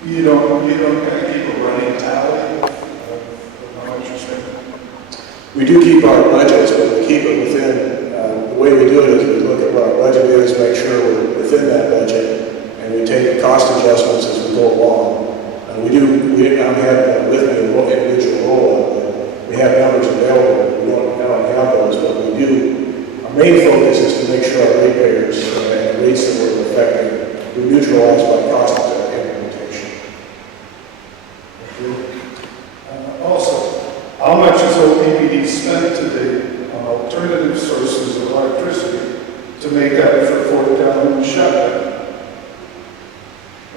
You don't kind of keep a running tally of how much you're spending? We do keep our budgets, but we keep it within, the way we do it is we look at what our budget is, make sure we're within that budget, and we take cost adjustments as we go along. We don't have with me an individual roll-up, but we have numbers available. We don't have those, but we do. Our main focus is to make sure our ratepayers and the rates that we're affecting, we're neutralized by cost implementation. Also, how much has OPPD spent to date on alternative sources of electricity to make up for Fort Calhoun shutdown?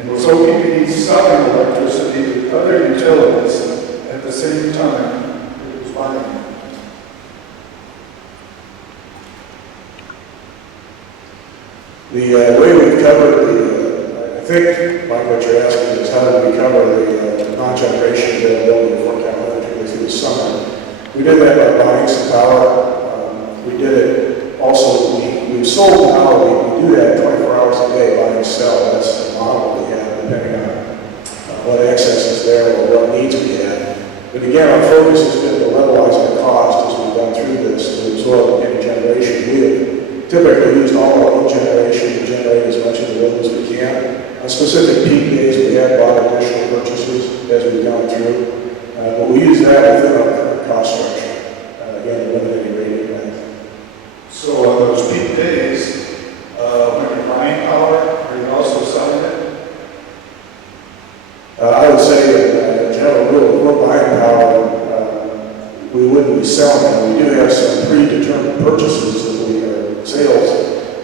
And was OPPD selling electricity to other utilities at the same time it was buying? The way we've covered I think, Mike, what you're asking is how do we cover the non-generation availability of Fort Calhoun through the summer? We did that by buying some power. We did it also, we've sold power. We do that 24 hours a day, buy and sell. That's the model we have, depending on what excess is there or what needs we have. But again, our focus has been to levelize the cost as we've gone through this to absorb any generation. We have typically used all our own generation to generate as much of the load as we can. On specific peak days, we have bought additional purchases as we've gone through. But we use that within our current cost structure. Again, eliminating rate impact. So on those peak days, when you're buying power, are you also selling it? I would say that in general rule, if we're buying power, we wouldn't be selling it. We do have some predetermined purchases that we are sales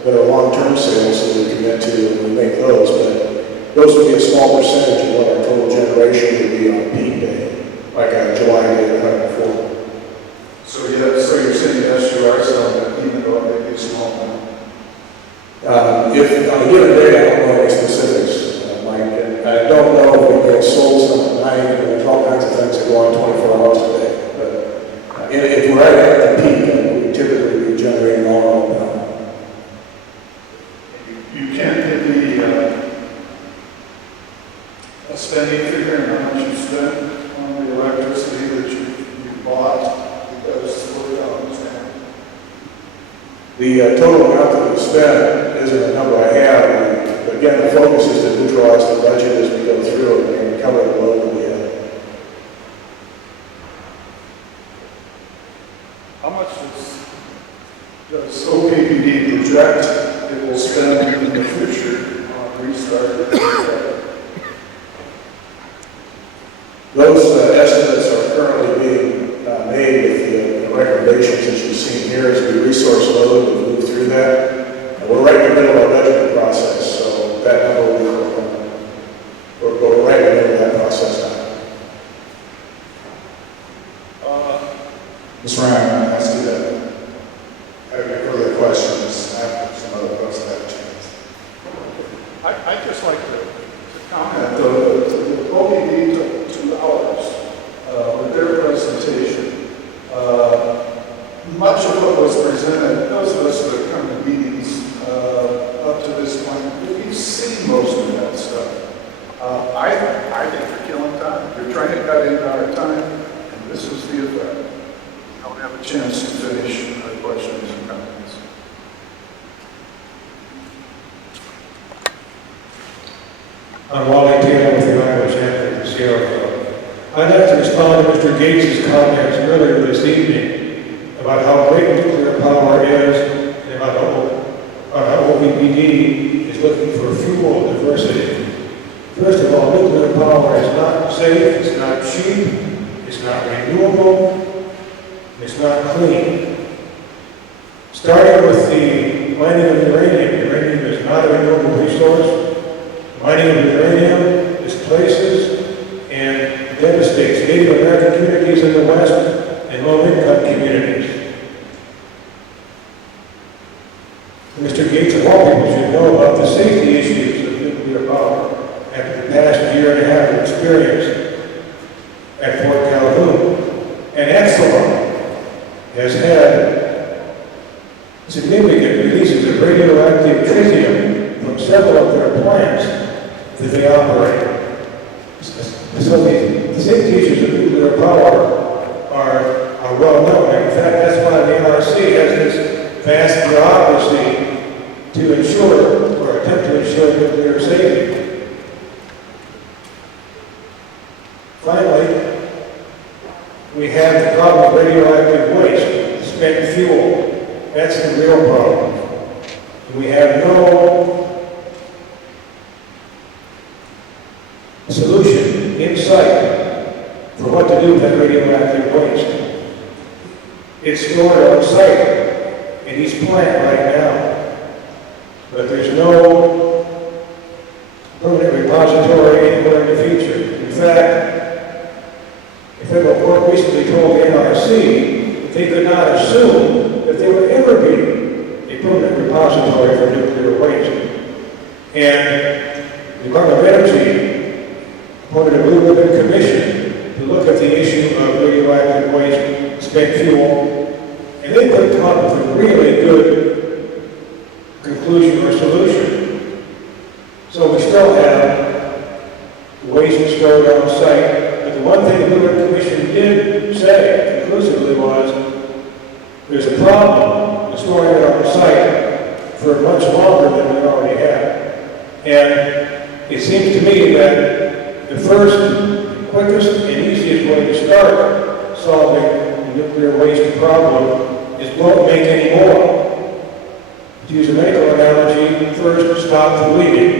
that are long-term sales that we commit to and we make those, but those would be a small percentage of what our total generation would be on peak day, like on July day the night before. So you're saying yes, you are selling it, even though it may be a small amount? If on a given day, I don't know any specifics, Mike, and I don't know if we may have sold some a spending figure and how much you spent on the electricity that you bought because we're going to stand? The total amount that we spent isn't a number I have. Again, the focus is to neutralize the budget as we go through and cover the load that we have. How much does OPPD project it will spend in the future on restart? Those estimates are currently being made with the recommendations that you've seen here as we resource load and move through that. And we're right in the middle of our budgeting process, so that number will be, we're right in the middle of that process now. Ms. Ryan, I'm going to ask you that. Have any further questions after some other folks have a chance? I'd just like to comment, the OPD took 2 hours with their presentation. Much of what was presented, those of us that come to meetings up to this point, we've seen most of that stuff. I think you're killing time. You're trying to cut into our time, and this is the effect. We don't have a chance to finish our questions and comments. I'm Wally Taylor with the Iowa Chamber of Sierra Club. I'd like to respond to Mr. Gates' comments earlier this evening about how great nuclear power is and about how OPPD is looking for fuel diversity. First of all, nuclear power is not safe, it's not cheap, it's not renewable, it's not clean. Starting with the mining of uranium. Uranium is not a renewable resource. Mining of uranium displaces and devastates Native American communities in the West and low-income communities. Mr. Gates, of all people, should know about the safety issues of nuclear power after the past year and a half of experience at Fort Calhoun. And Exelon has had significant releases of radioactive tritium from several of their plants that they operate. So the safety issues of nuclear power are well known. In fact, that's why the NRC has this vast bureaucracy to ensure or attempt to ensure nuclear safety. Finally, we have the problem of radioactive waste, spent fuel. That's the real problem. We have no solution in sight for what to do with that radioactive waste. It's stored on site in each plant right now, but there's no permanent repository anywhere in the future. In fact, the federal court recently told the NRC they could not assume that there would ever be a permanent repository for nuclear waste. And the Department of Energy appointed a blue ribbon commission to look at the issue of radioactive waste, spent fuel, and they couldn't come up with a really good conclusion or solution. So we still have waste stored on site. But the one thing the Blue Ribbon Commission did say conclusively was there's a problem with storing it on site for much longer than we already have. And it seems to me that the first, quickest, and easiest way to start solving the nuclear waste problem is don't make any more. To use a medical analogy, first stop the bleeding.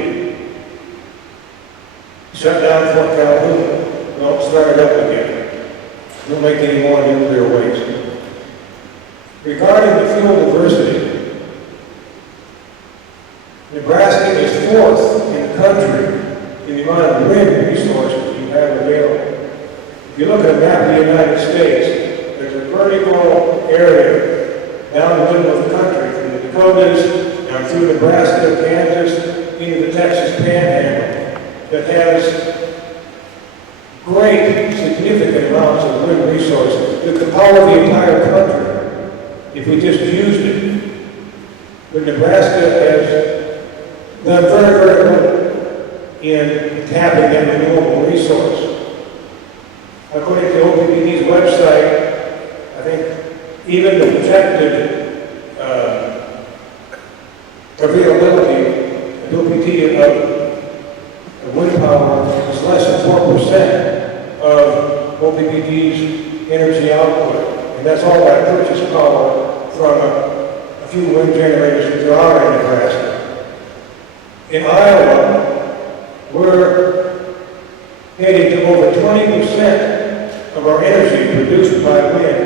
Shut down Fort Calhoun. Don't start it up again. Don't make any more nuclear waste. Regarding the fuel diversity, Nebraska is fourth in the country in the amount of wind resources you have available. If you look at a map of the United States, there's a vertical area down the middle of the country, from the Dakotas, down through Nebraska, Kansas, into the Texas Panhandle, that has great, significant amounts of wind resources that could power the entire country if we just used it. But Nebraska has done very, very little. in tapping that renewable resource. According to OPPD's website, I think even the projected availability at OPPD of wind power is less than 4% of OPPD's energy output. And that's all by purchase power from a few wind generators that there are in Nebraska. In Iowa, we're heading to over 20% of our energy produced by wind.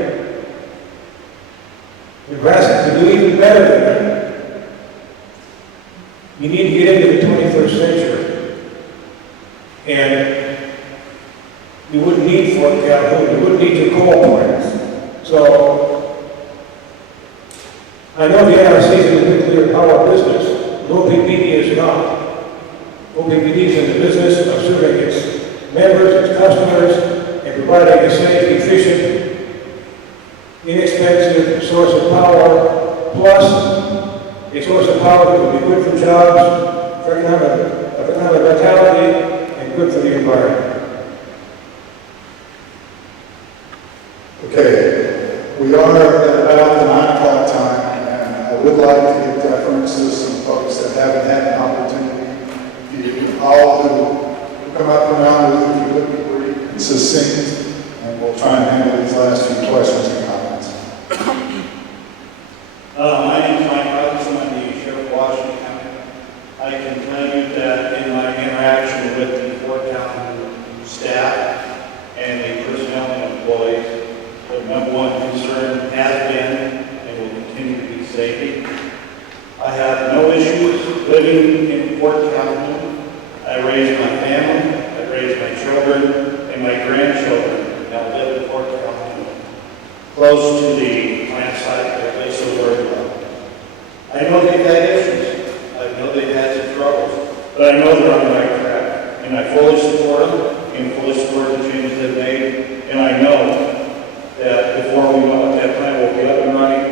Nebraska can do even better than that. You need to get into the 21st century. And you wouldn't need Fort Calhoun, you wouldn't need your coal plants. So, I know the NRC is in the nuclear power business, but OPPD is not. OPPD is in the business of serving its members, its customers, and providing a safe, efficient, inexpensive source of power, plus a source of power that will be good for jobs, for economic vitality, and good for the environment. Okay, we are at about the 9 o'clock time, and I would like to give deference to some folks that haven't had an opportunity. You all who come up around with, if you would be brief and succinct, and we'll try and handle these last few questions and comments. My name is Mike Robinson. I'm the Sheriff of Washington County. I can tell you that in my interaction with the Fort Calhoun staff and the personnel and employees, the number one concern has been and will continue to be safety. I have no issues living in Fort Calhoun. I raised my family, I raised my children and my grandchildren. Now live in Fort Calhoun, close to the plant site that they so worried about. I know they've had issues. I know they've had some troubles, but I know they're on the right track, and I fully support them and fully support the changes they've made. And I know that before we know it, that plant will be up and running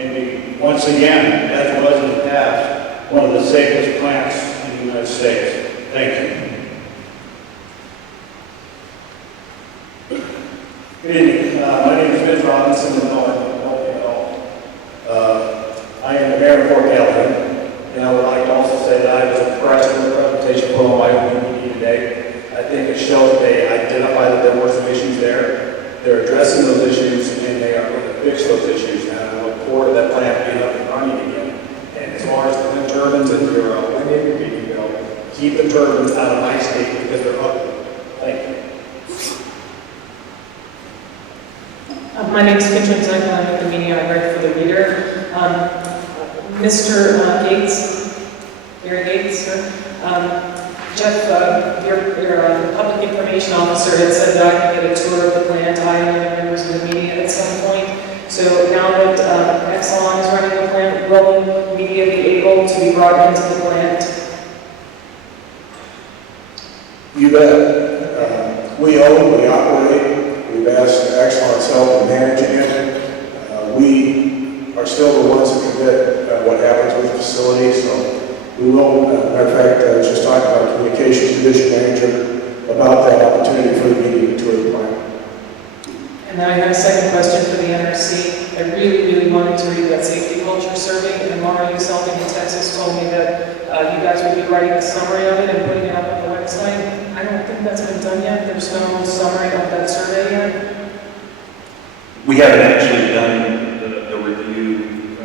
and be, once again, as it was in the past, one of the safest plants in the United States. Thank you. Good evening. My name is Vince Robinson, and I am the mayor of Fort Calhoun, and I would like to also say that I was impressed with the presentation put on by OPPD today. I think it showed that they identified that there were some issues there. They're addressing those issues, and they are going to fix those issues. And I look forward to that plant being up and running again. And as far as the wind turbines and your wind energy, keep the turbines out of my state because they're ugly. Thank you. My name is Katrin Zeichel. I'm with the media. I write for the Reader. Mr. Gates, Gary Gates, sir. Jeff, your public information officer had said that I could get a tour of the plant. I and other members of the media at some point. So now that Exelon is running the plant, will media be able to be brought into the plant? You bet. We own, we operate. We've asked Exelon's help in managing it. We are still the ones that commit what happens with the facility. So we will, matter of fact, I was just talking to our communications division manager about that opportunity for the media to tour the plant. And then I have a second question for the NRC. I really wanted to read that safety culture survey, and Maura Uselting in Texas told me that you guys will be writing a summary of it and putting it up on the website. I don't think that's been done yet. There's no summary of that survey yet. We haven't actually done the review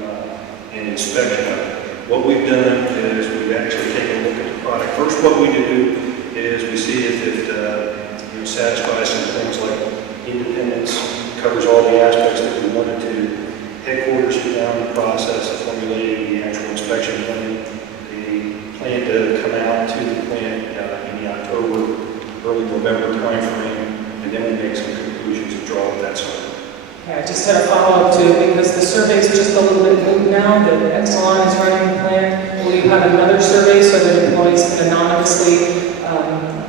and inspection of it. What we've done is we've actually taken a look at the product. First, what we do is we see if it satisfies some things like independence, covers all the aspects that we wanted to. Headquarters began the process of formulating the actual inspection plan. They plan to come out to the plant in the October, early November timeframe, and then we make some conclusions and draw up that survey. Yeah, I just had a follow-up too, because the survey is just a little bit moot now that Exelon is running the plant. Will you have another survey so that employees can anonymously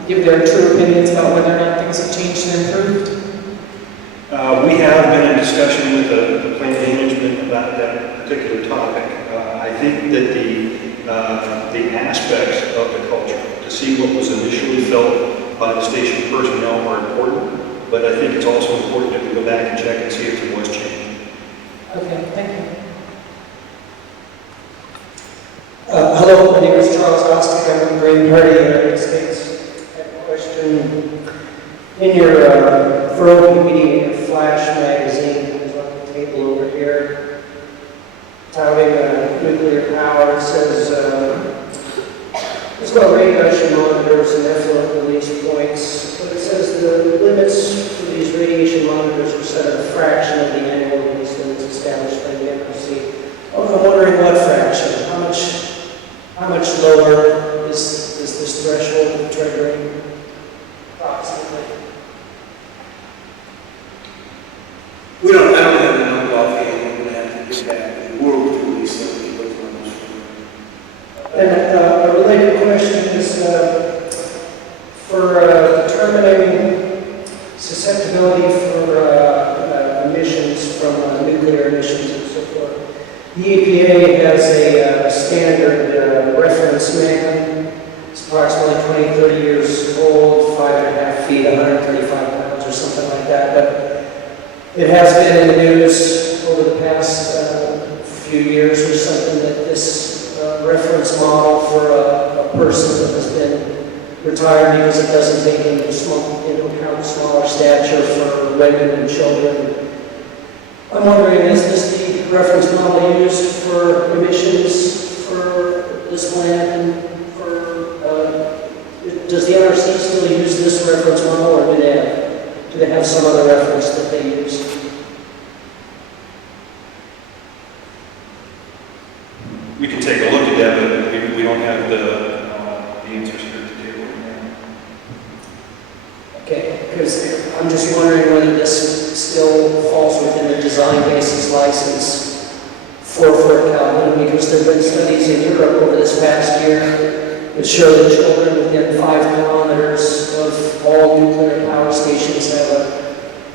give their true opinions about whether or not things have changed and improved? We have been in discussion with the plant management about that particular topic. I think that the aspects of the culture, to see what was initially felt by the station personnel are important, but I think it's also important that we go back and check and see if there was change. Okay, thank you. Hello, my name is Charles Ostick. I'm from Green Party, United States. I have a question. In your for OPPD Flash magazine, it's on the table over here, touting nuclear power. It says it's about radiation monitors and effluent release points, but it says the limits for these radiation monitors are set at a fraction of the annual release limits established by the NRC. I'm wondering what fraction, how much lower is this threshold of triggering approximately? I don't have the number offhand, we're going to have to get back to the world to release some of those numbers. And a related question is for determining susceptibility for emissions from nuclear emissions and so forth. The EPA has a standard reference man. It's approximately 20, 30 years old, 5.5 feet, 135 pounds or something like that. But it has been in the news over the past few years or something that this reference model for a person that has been retired because it doesn't take into account smaller stature for women and children. I'm wondering, is this the reference model used for emissions for this plant and does the NRC still use this reference model, or do they have some other reference that they use? We can take a look at that, but we don't have the answers here at the table right now. Okay, because I'm just wondering whether this still falls within the design basis license for Fort Calhoun, because there have been studies in Europe over this past year that show that children within 5 kilometers of all nuclear power stations have a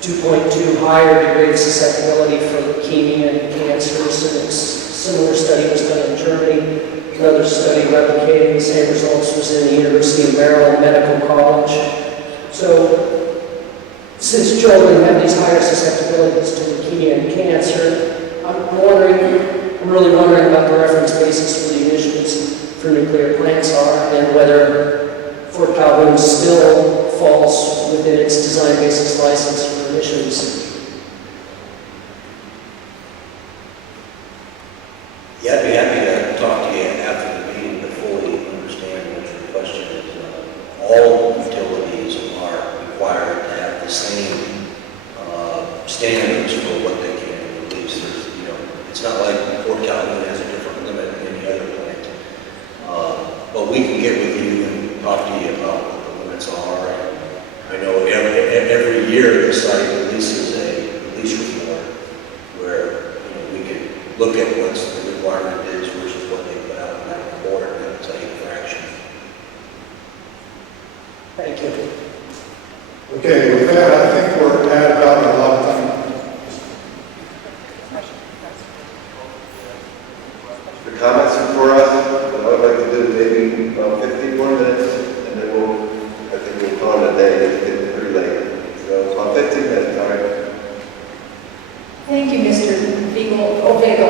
2.2 higher degree of susceptibility for leukemia and cancers, and a similar study was done in Germany. Another study replicating the same results was in the University of Maryland Medical College. So, since children have these higher susceptibilities to leukemia and cancer, I'm really wondering about the reference basis for the emissions for nuclear plants are, and whether Fort Calhoun still falls within its design basis license for emissions. Yeah, I'd be happy to talk to you after the meeting to fully understand what your question is. All utilities are required to have the same standards for what they can release. It's not like Fort Calhoun has a different limit than any other plant. But we can get with you and talk to you about what the limits are. And I know every year the site releases a release report where we can look at what the requirement is versus what they put out in that report, and that'll tell you the fraction. Thank you. Okay, with that, I think we're at about a lot of time. The comments are for us, what I'd like to do is maybe about 15 more minutes, and then I think we'll call it a day, it's getting pretty late. So about 15 minutes, all right? Thank you, Mr. Ovego.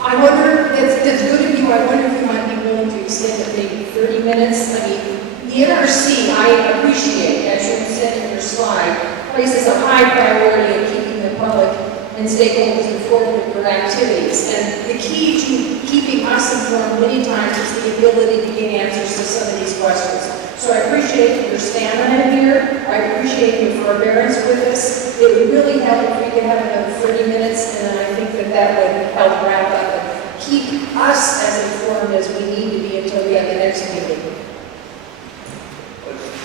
I wonder, that's good of you, I wonder if you might be willing to extend it maybe 30 minutes. I mean, the NRC, I appreciate, as you said in your slide, places a high priority in keeping the public and stakeholders informed of your activities. And the key to keeping us informed many times is the ability to get answers to some of these questions. So I appreciate your stamina here. I appreciate your forbearance with us. It would really help if we could have another 30 minutes, and then I think that would help wrap up and keep us as informed as we need to be until we have the next meeting.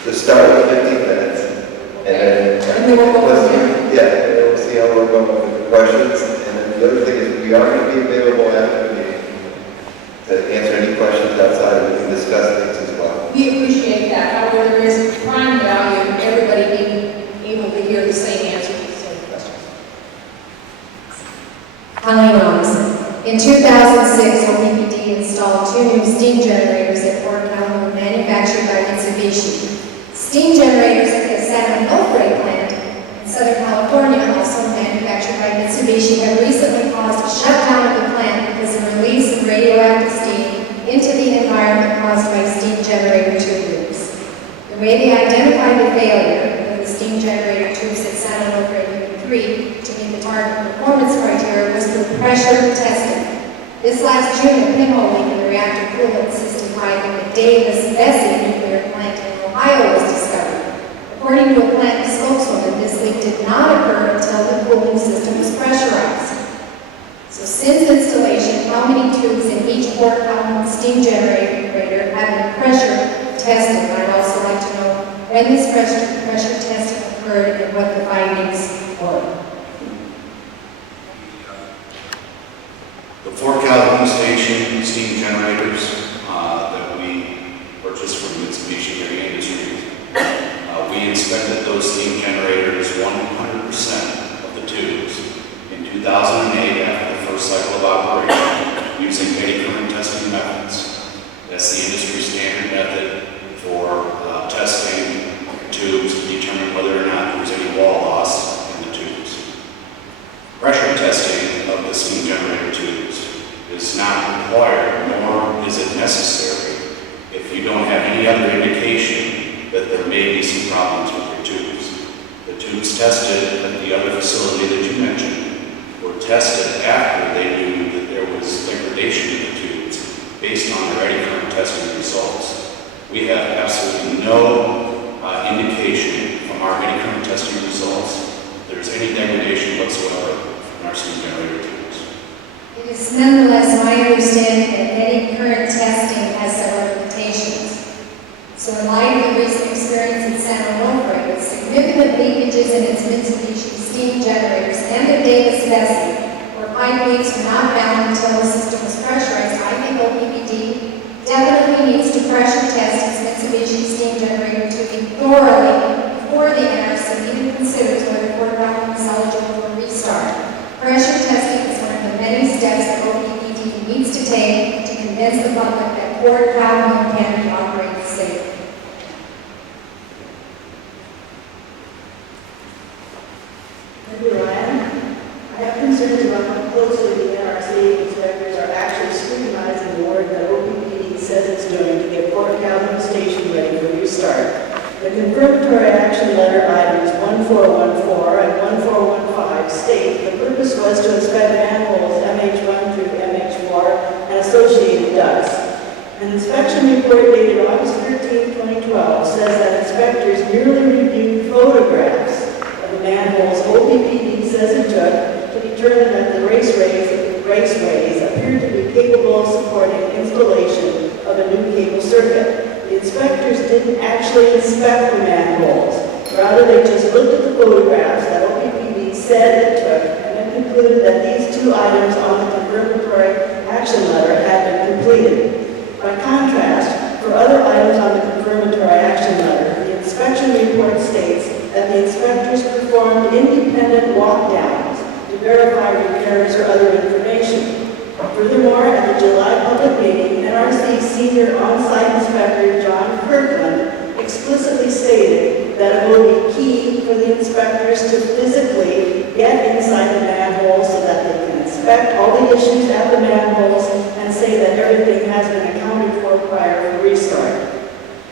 Let's start with 15 minutes, and then we'll go from there. Yeah, and then we'll see how we're going with the questions. And then the other thing is we are going to be available after the meeting to answer any questions outside, we can discuss things as well. We appreciate that. However, there is prime value in everybody being able to hear the same answer to the same questions. In 2006, OPPD installed 2 new steam generators at Fort Calhoun, manufactured Mitsubishi. Steam generators at the San Onofre plant in Southern California, also manufactured by Mitsubishi, have recently caused a shutdown of the plant because of release of radioactive steam into the environment caused by steam generator tube leaks. The way they identified the failure of the steam generator tubes at San Onofre Unit 3 to meet the target performance criteria was through pressure testing. This last June, a pinhole leak in the reactor coolant system in the Davis-Bessie nuclear plant in Ohio was discovered. According to a plant spokeswoman, this leak did not occur until the cooling system was pressurized. So since installation, how many tubes in each Fort Calhoun steam generator have been pressure tested? I'd also like to know when this pressure testing occurred and what the findings were. The Fort Calhoun Station steam generators that we purchased from Mitsubishi Heavy Industries, we inspected those steam generators 100% of the tubes in 2008 after the first cycle of operation using eddy current testing methods. That's the industry standard method for testing tubes to determine whether or not there's any wall loss in the tubes. Pressure testing of the steam generator tubes is not required, nor is it necessary if you don't have any other indication that there may be some problems with your tubes. The tubes tested at the other facility that you mentioned were tested after they knew that there was degradation in the tubes based on their eddy current testing results. We have absolutely no indication from our eddy current testing results that there's any degradation whatsoever in our steam generator tubes. It is nonetheless my understanding that eddy current testing has several limitations. So in light of the recent experience at San Onofre with significant leakages in its Mitsubishi steam generators and at Davis-Bessie, where pipe leaks were not found until the system was pressurized, I think OPPD definitely needs to pressure test its Mitsubishi steam generator tubing thoroughly before the NRC even considers whether Fort Calhoun is eligible for restart. Pressure testing is one of the many steps that OPPD needs to take to convince the public that Fort Calhoun can be operated safely. Thank you, Ryan. I have concerns about how closely the NRC inspectors are actually scrutinizing the work that OPPD says it's doing to get Fort Calhoun Station ready for restart. The confirmatory action letter items 1414 and 1415 state the purpose was to inspect manholes MH1 through MH4 and associated ducts. An inspection report dated August 13, 2012 says that inspectors merely reviewed photographs of the manholes OPPD says it took to determine that the raceways appeared to be capable of supporting installation of a new cable circuit. The inspectors didn't actually inspect the manholes. Rather, they just looked at the photographs that OPPD said it took and then concluded that these two items on the confirmatory action letter had been completed. By contrast, for other items on the confirmatory action letter, the inspection report states that the inspectors performed independent walkdowns to verify repairs or other information. Furthermore, at the July public meeting, NRC Senior On-Site Inspector John Kirkland explicitly stated that it will be key for the inspectors to physically get inside the manholes so that they can inspect all the issues at the manholes and say that everything has been accounted for prior to restart.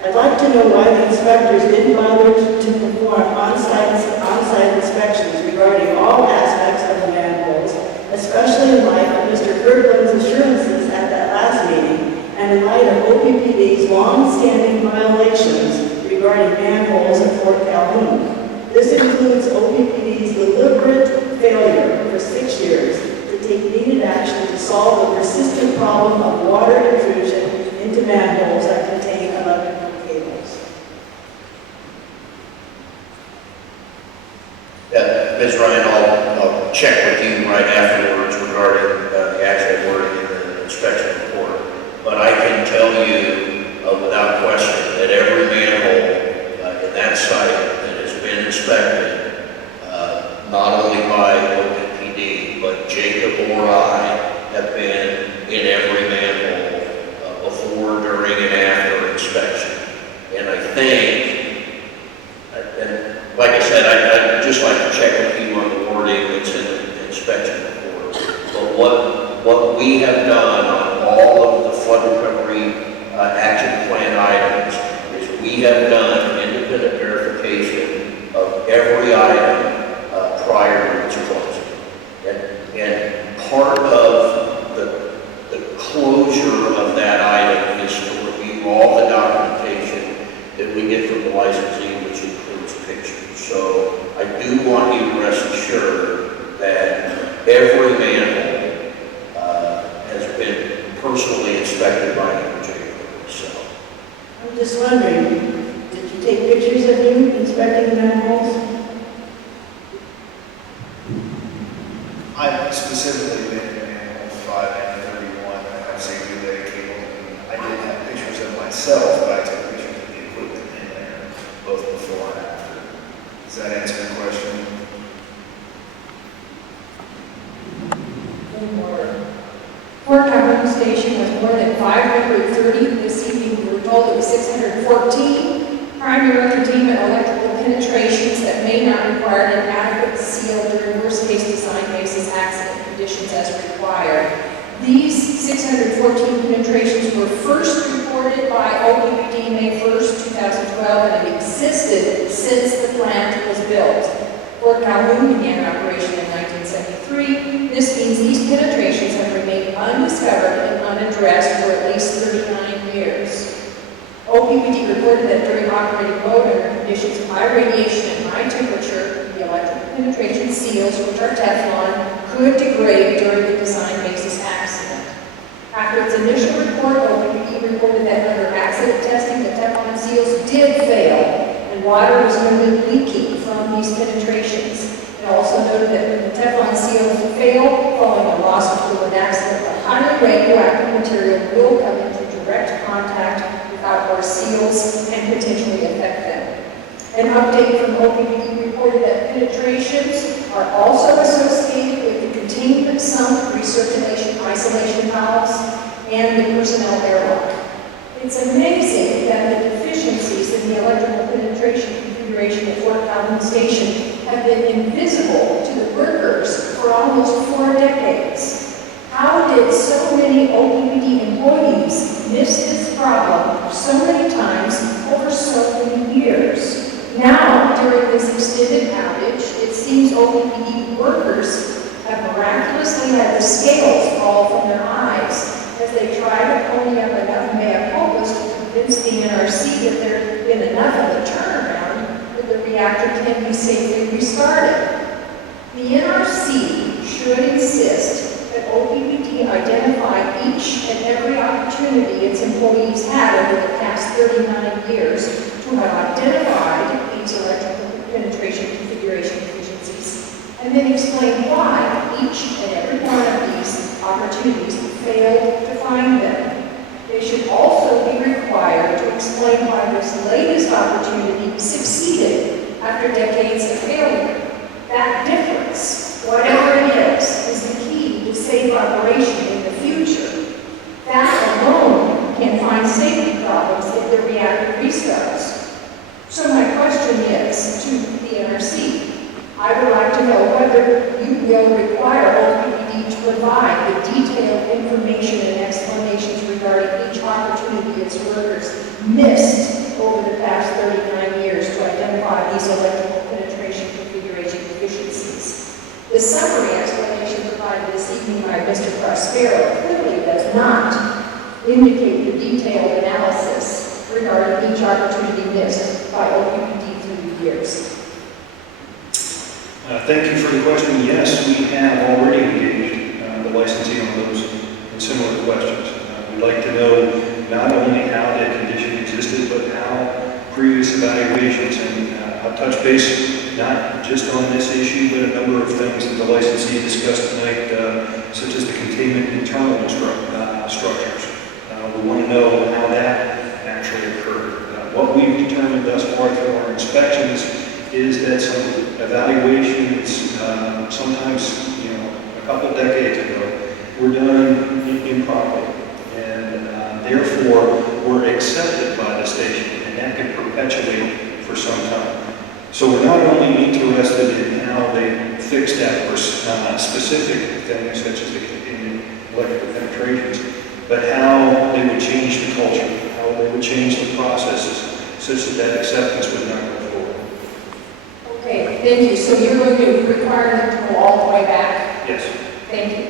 I'd like to know why the inspectors didn't bother to perform on-site inspections regarding all aspects of the manholes, especially in light of Mr. Kirkland's assurances at that last meeting and in light of OPPD's long-standing violations regarding manholes at Fort Calhoun. This includes OPPD's deliberate failure for 6 years to take needed action to solve the persistent problem of water intrusion into manholes that contain electrical cables. Yeah, Ms. Ryan, I'll check with you right afterwards regarding the actual wording in the inspection report. But I can tell you without question that every manhole in that site that has been inspected, not only by OPPD, but Jacob or I have been in every manhole before, during, and after inspection. And I think said, I'd just like to check with you on the wording that's in the inspection report. But what we have done on all of the flood recovery action plan items is we have done independent verification of every item prior to its closing. And part of the closure of that item is to review all the documentation that we get from the licensee, which includes pictures. So I do want you to rest assured that every manhole has been personally inspected by the engineer. So I'm just wondering, did you take pictures of you inspecting the manholes? I specifically been in manholes 5 and 31. I have safety related cable. I didn't have pictures of myself, but I took pictures of the equipment in there, both before and after. Does that answer your question? Fort Calhoun Station was more than 530. This evening we were told it was 614. Primary containment electrical penetrations that may not require an adequate seal during worst-case design basis accident conditions as required. These 614 penetrations were first reported by OPPD May 1st, 2012, and have existed since the plant was built. Fort Calhoun began operation in 1973. This means these penetrations have remained undiscovered and unaddressed for at least 39 years. OPPD reported that during operating mode under conditions of high radiation and high temperature, the electrical penetration seals, which are Teflon, could degrade during the design basis accident. After its initial report, OPPD reported that under accident testing, the Teflon seals did fail, and water was noted leaking from these penetrations. It also noted that when the Teflon seals fail following a loss of fluid accident, the highly radioactive material will come into direct contact with our seals and potentially affect them. An update from OPPD reported that penetrations are also associated with the containment sump recirculation isolation valves and the personnel airlock. It's amazing that the deficiencies in the electrical penetration configuration at Fort Calhoun Station have been invisible to the workers for almost 4 decades. How did so many OPPD employees miss this problem so many times over so many years? Now, during this extended outage, it seems OPPD workers have miraculously had the scales fall from their eyes as they try to pony up enough mea culpas to convince the NRC that there's been enough of a turnaround that the reactor can be safely restarted. The NRC should insist that OPPD identify each and every opportunity its employees had over the past 39 years to have identified these electrical penetration configuration deficiencies, and then explain why each and every one of these opportunities failed to find them. They should also be required to explain why this latest opportunity succeeded after decades of failure. That difference, whatever it is the key to safe operation in the future. That alone can find safety problems if the reactor restarts. So my question is to the NRC. I would like to know whether you will require OPPD to provide the detailed information and explanations regarding each opportunity its workers missed over the past 39 years to identify these electrical penetration configuration deficiencies. The summary explanation provided this evening by Mr. Prospero clearly does not indicate the detailed analysis regarding each opportunity missed by OPPD through the years. Thank you for the question. Yes, we have already engaged the licensee on those and similar questions. We'd like to know not only how the condition existed, but how previous evaluations, and I'll touch base not just on this issue, but a number of things that the licensee discussed tonight, such as the containment internal structures. We want to know how that actually occurred. What we've determined thus far through our inspections is that some evaluations, sometimes, a couple decades ago, were done improperly, and therefore were accepted by the station, and that could perpetuate for some time. So we're not only interested in how they fix that specific thing, such as in electrical penetrations, but how they would change the culture, how they would change the processes, such that that acceptance would not go forward. Okay, thank you. So you're going to require them to go all the way back? Yes. Thank you.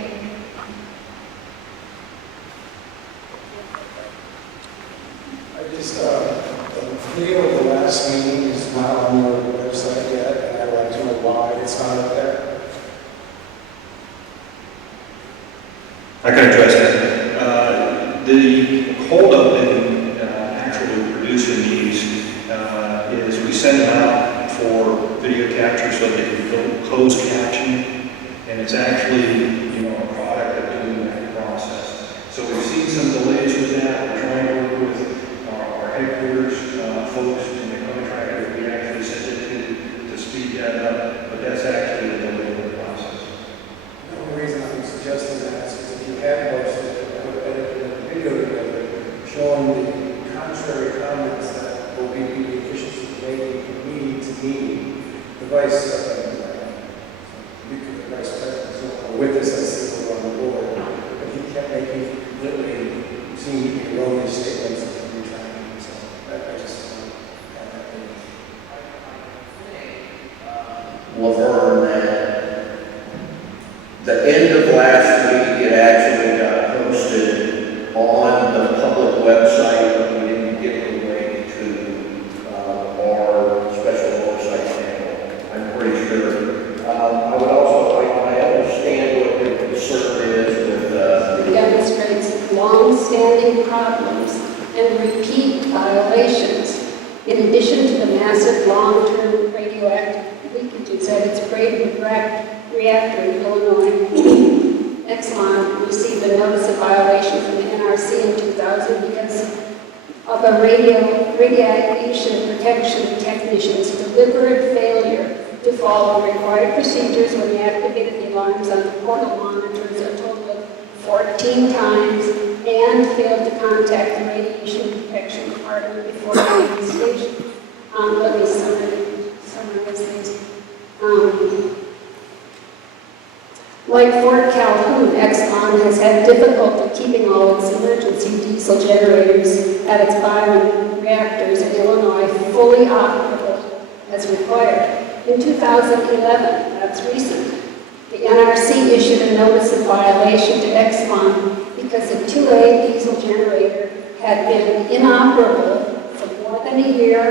I just, the video of the last meeting is not on your website yet, and I'd like to know why it's not up there. I can address that. The holdup in actually producing these is we send them out for video capture so they can go closed caption, and it's actually, you know, a product of doing that process. So we've seen some delays with that. We're trying to work with our headquarters folks and the contractor. We actually sent it to speed that up, but that's actually a delay in the process. The only reason I'm suggesting that is because if you had watched it, I would edit the video together showing the contrary comments that OPPD officials are making from meeting to meeting. The vice president with us, I see we're on the board, but he kept making completely seem to be erroneous statements every time. So I just have that. Laverne, that the end of last week, it actually got posted on the public website, but we didn't get the link to our special oversight panel. I'm pretty sure. I would also like, I understand what your concern is with It demonstrates long-standing problems and repeat violations. In addition to the massive long-term radioactive leakages at its Braden reactor in Illinois, Exelon received a notice of violation from the NRC in 2000 because of a radiation protection technician's deliberate failure to follow required procedures when they activated the alarms on the portal monitors a total of 14 times and failed to contact the radiation protection department before leaving the station. Let me summarize these. Like Fort Calhoun, Exelon has had difficulty keeping all its emergency diesel generators at its Byron reactors in Illinois fully operable as required. In 2011, that's recent, the NRC issued a notice of violation to Exelon because the 2A diesel generator had been inoperable for more than a year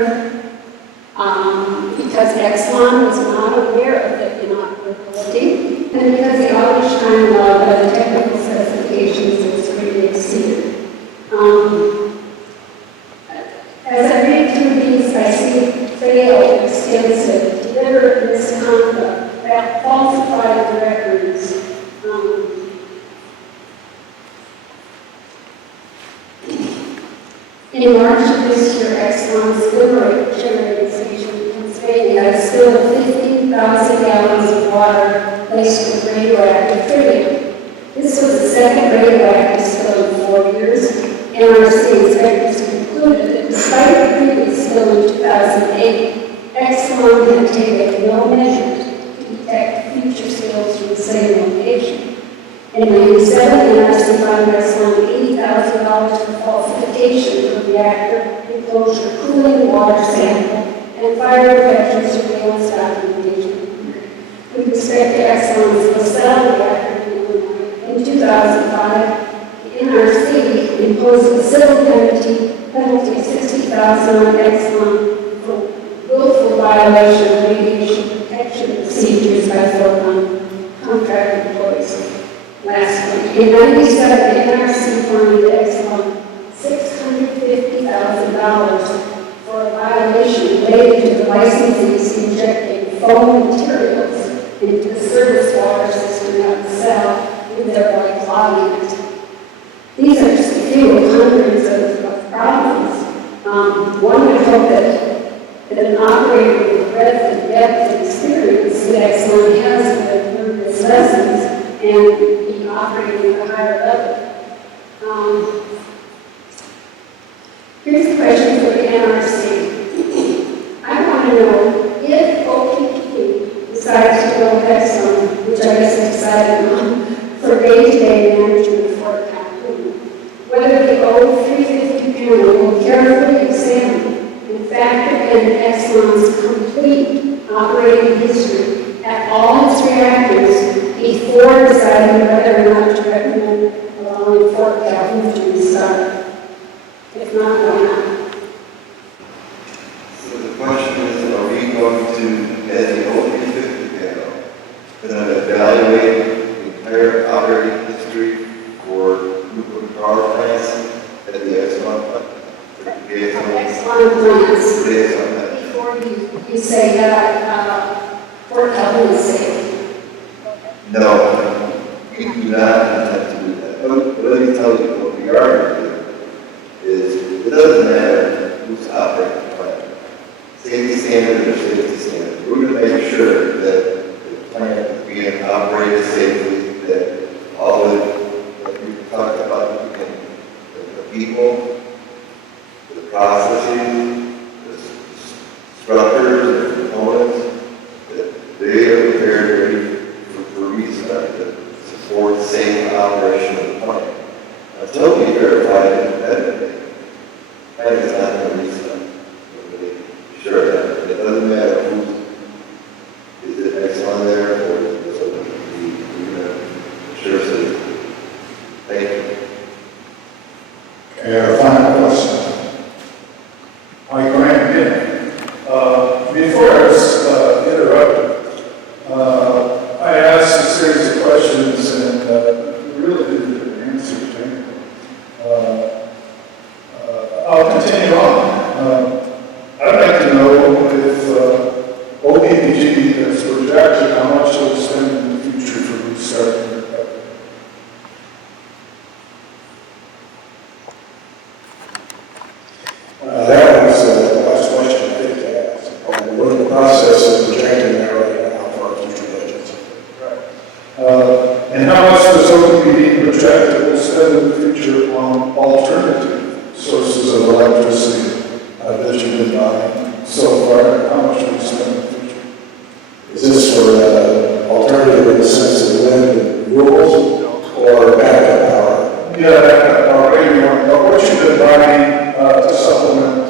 because Exelon was not aware of the inoperability and because the outage time allowed by the technical specifications was greatly exceeded. As I read through these, I see failed, extensive, deliberate misconduct, that falsified records. In March of this year, Exelon's Limerick generating station in Pennsylvania had spilled 15,000 gallons of water laced with radioactive tritium. This was the second radioactive spill in 4 years. NRC inspectors concluded that despite the previous spill in 2008, Exelon had taken no measures to detect future spills from the same location. In 1997, NRC fined Exelon $80,000 for falsification of reactor enclosure cooling water sample and fire protection surveillance documentation. With respect to Exelon's LaSalle reactor in Illinois, in 2005, the NRC imposed a civil penalty of $60,000 on Exelon for willful violation of radiation protection procedures by foregone contract employees. Last week, in 1997, the NRC fined Exelon $650,000 for a violation related to the licensees injecting foam materials into the service water system at LaSalle with thereby clogging it. These are just a few of hundreds of problems. One would hope that an operator with the breadth and depth of experience that Exelon has would learn its lessons and be operating at a higher level. Here's the question for the NRC. I want to know if factor in Exelon's complete operating history at all its reactors before deciding whether or not to recommend allowing Fort Calhoun to restart? If not, why not? So the question is, are we going to, as the OPPD panel, going to evaluate the entire operating history for nuclear power plants at the Exelon plant? Exelon plants. Before you say that Fort Calhoun is safe. No, we do not intend to do that. But let me tell you what we are going to do is, it doesn't matter who's operating the plant. Safety standards are safety standards. We're going to make sure that the plant is being operated safely, that all the, like we talked about, we can, the people, the processes, the structures, the components, that they are prepared ready for restart to support safe operation of the plant. Until we verify it independently, the plant is not going to restart. Sure, it doesn't matter who's, is it Exxon there or is it OPPD, we're going to sure say, thank you. Okay, our final question. Mike Grant again. Before I was interrupted, I asked a series of questions and really didn't get an answer to anything. I'll continue on. I'd like to know if OPPD has projected how much they'll spend in the future for restarting the recovery. That was the last question I think to ask. We're in the process of projecting that right now for our future budgets. And how much does OPPD project it will spend in the future on alternative sources of electricity that you've been buying so far? How much will you spend in the future? Is this for alternative in the sense of wind and renewables or backup power? Yeah, backup power. What you've been buying to supplement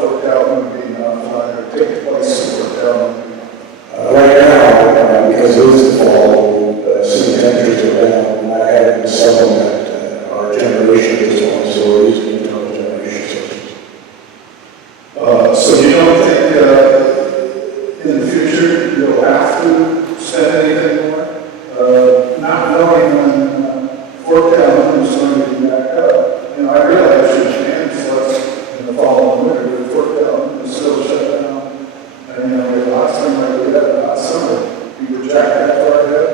Fort Calhoun being offline or take the place of Fort Calhoun? Right now, because it is the fall, city temperatures are down, and I have to supplement our generation at this point, so we're using internal generation sources. So you don't think in the future you'll have to spend anything more? Not knowing when Fort Calhoun is going to be back up. You know, I realize your chance less in the following winter, but Fort Calhoun is still shut down. And you know, the last time I did that, last summer, you project that far ahead?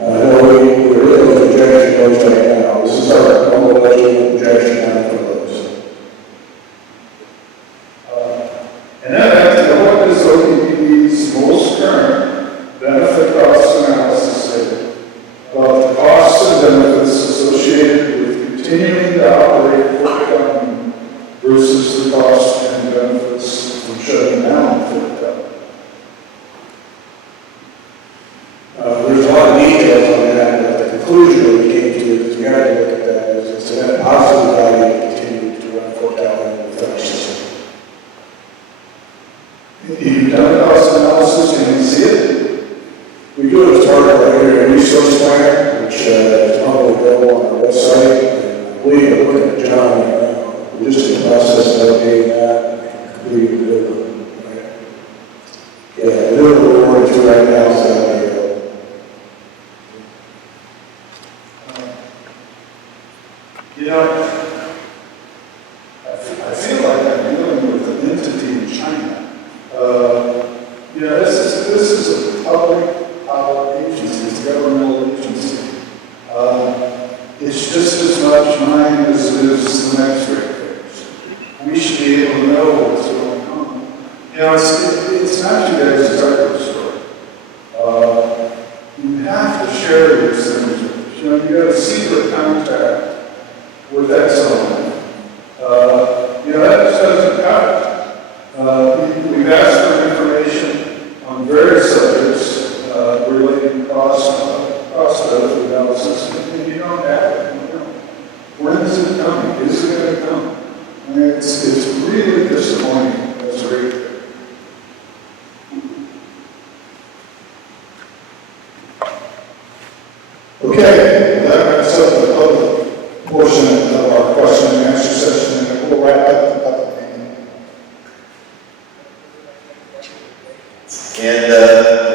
No, we're really on projection goes right now. This is our normal budget projection now for those. And then after, what is OPPD's most current benefit cost analysis say about the costs and benefits associated with continuing to operate Fort Calhoun versus the costs and benefits from shutting down Fort Calhoun? There's a lot of details on that, but the conclusion we came to is we got to look at that as it's a net positive value to continue to run Fort Calhoun with our system. You've done a cost analysis, can you see it? We do it as part of our area resource plan, which is probably available on our website. I believe we're looking at John right now. We're just in the process of updating that and completing the delivery. Yeah, the delivery we're working through right now is out there. You know, I feel like I'm dealing with an entity in China. You know, this is a public power agency, it's a governmental agency. It's just as much mine as it is the next ratepayers. We should be able to know what's going on. You know, it's not you guys' record story. You have to share these things with us. You know, you got a secret contact with Exxon. You know, that just doesn't cut it. We've asked for information on various subjects relating to cost of analysis, and you don't have it. You know. When is it coming? Is it going to come? I mean, it's really disappointing as a And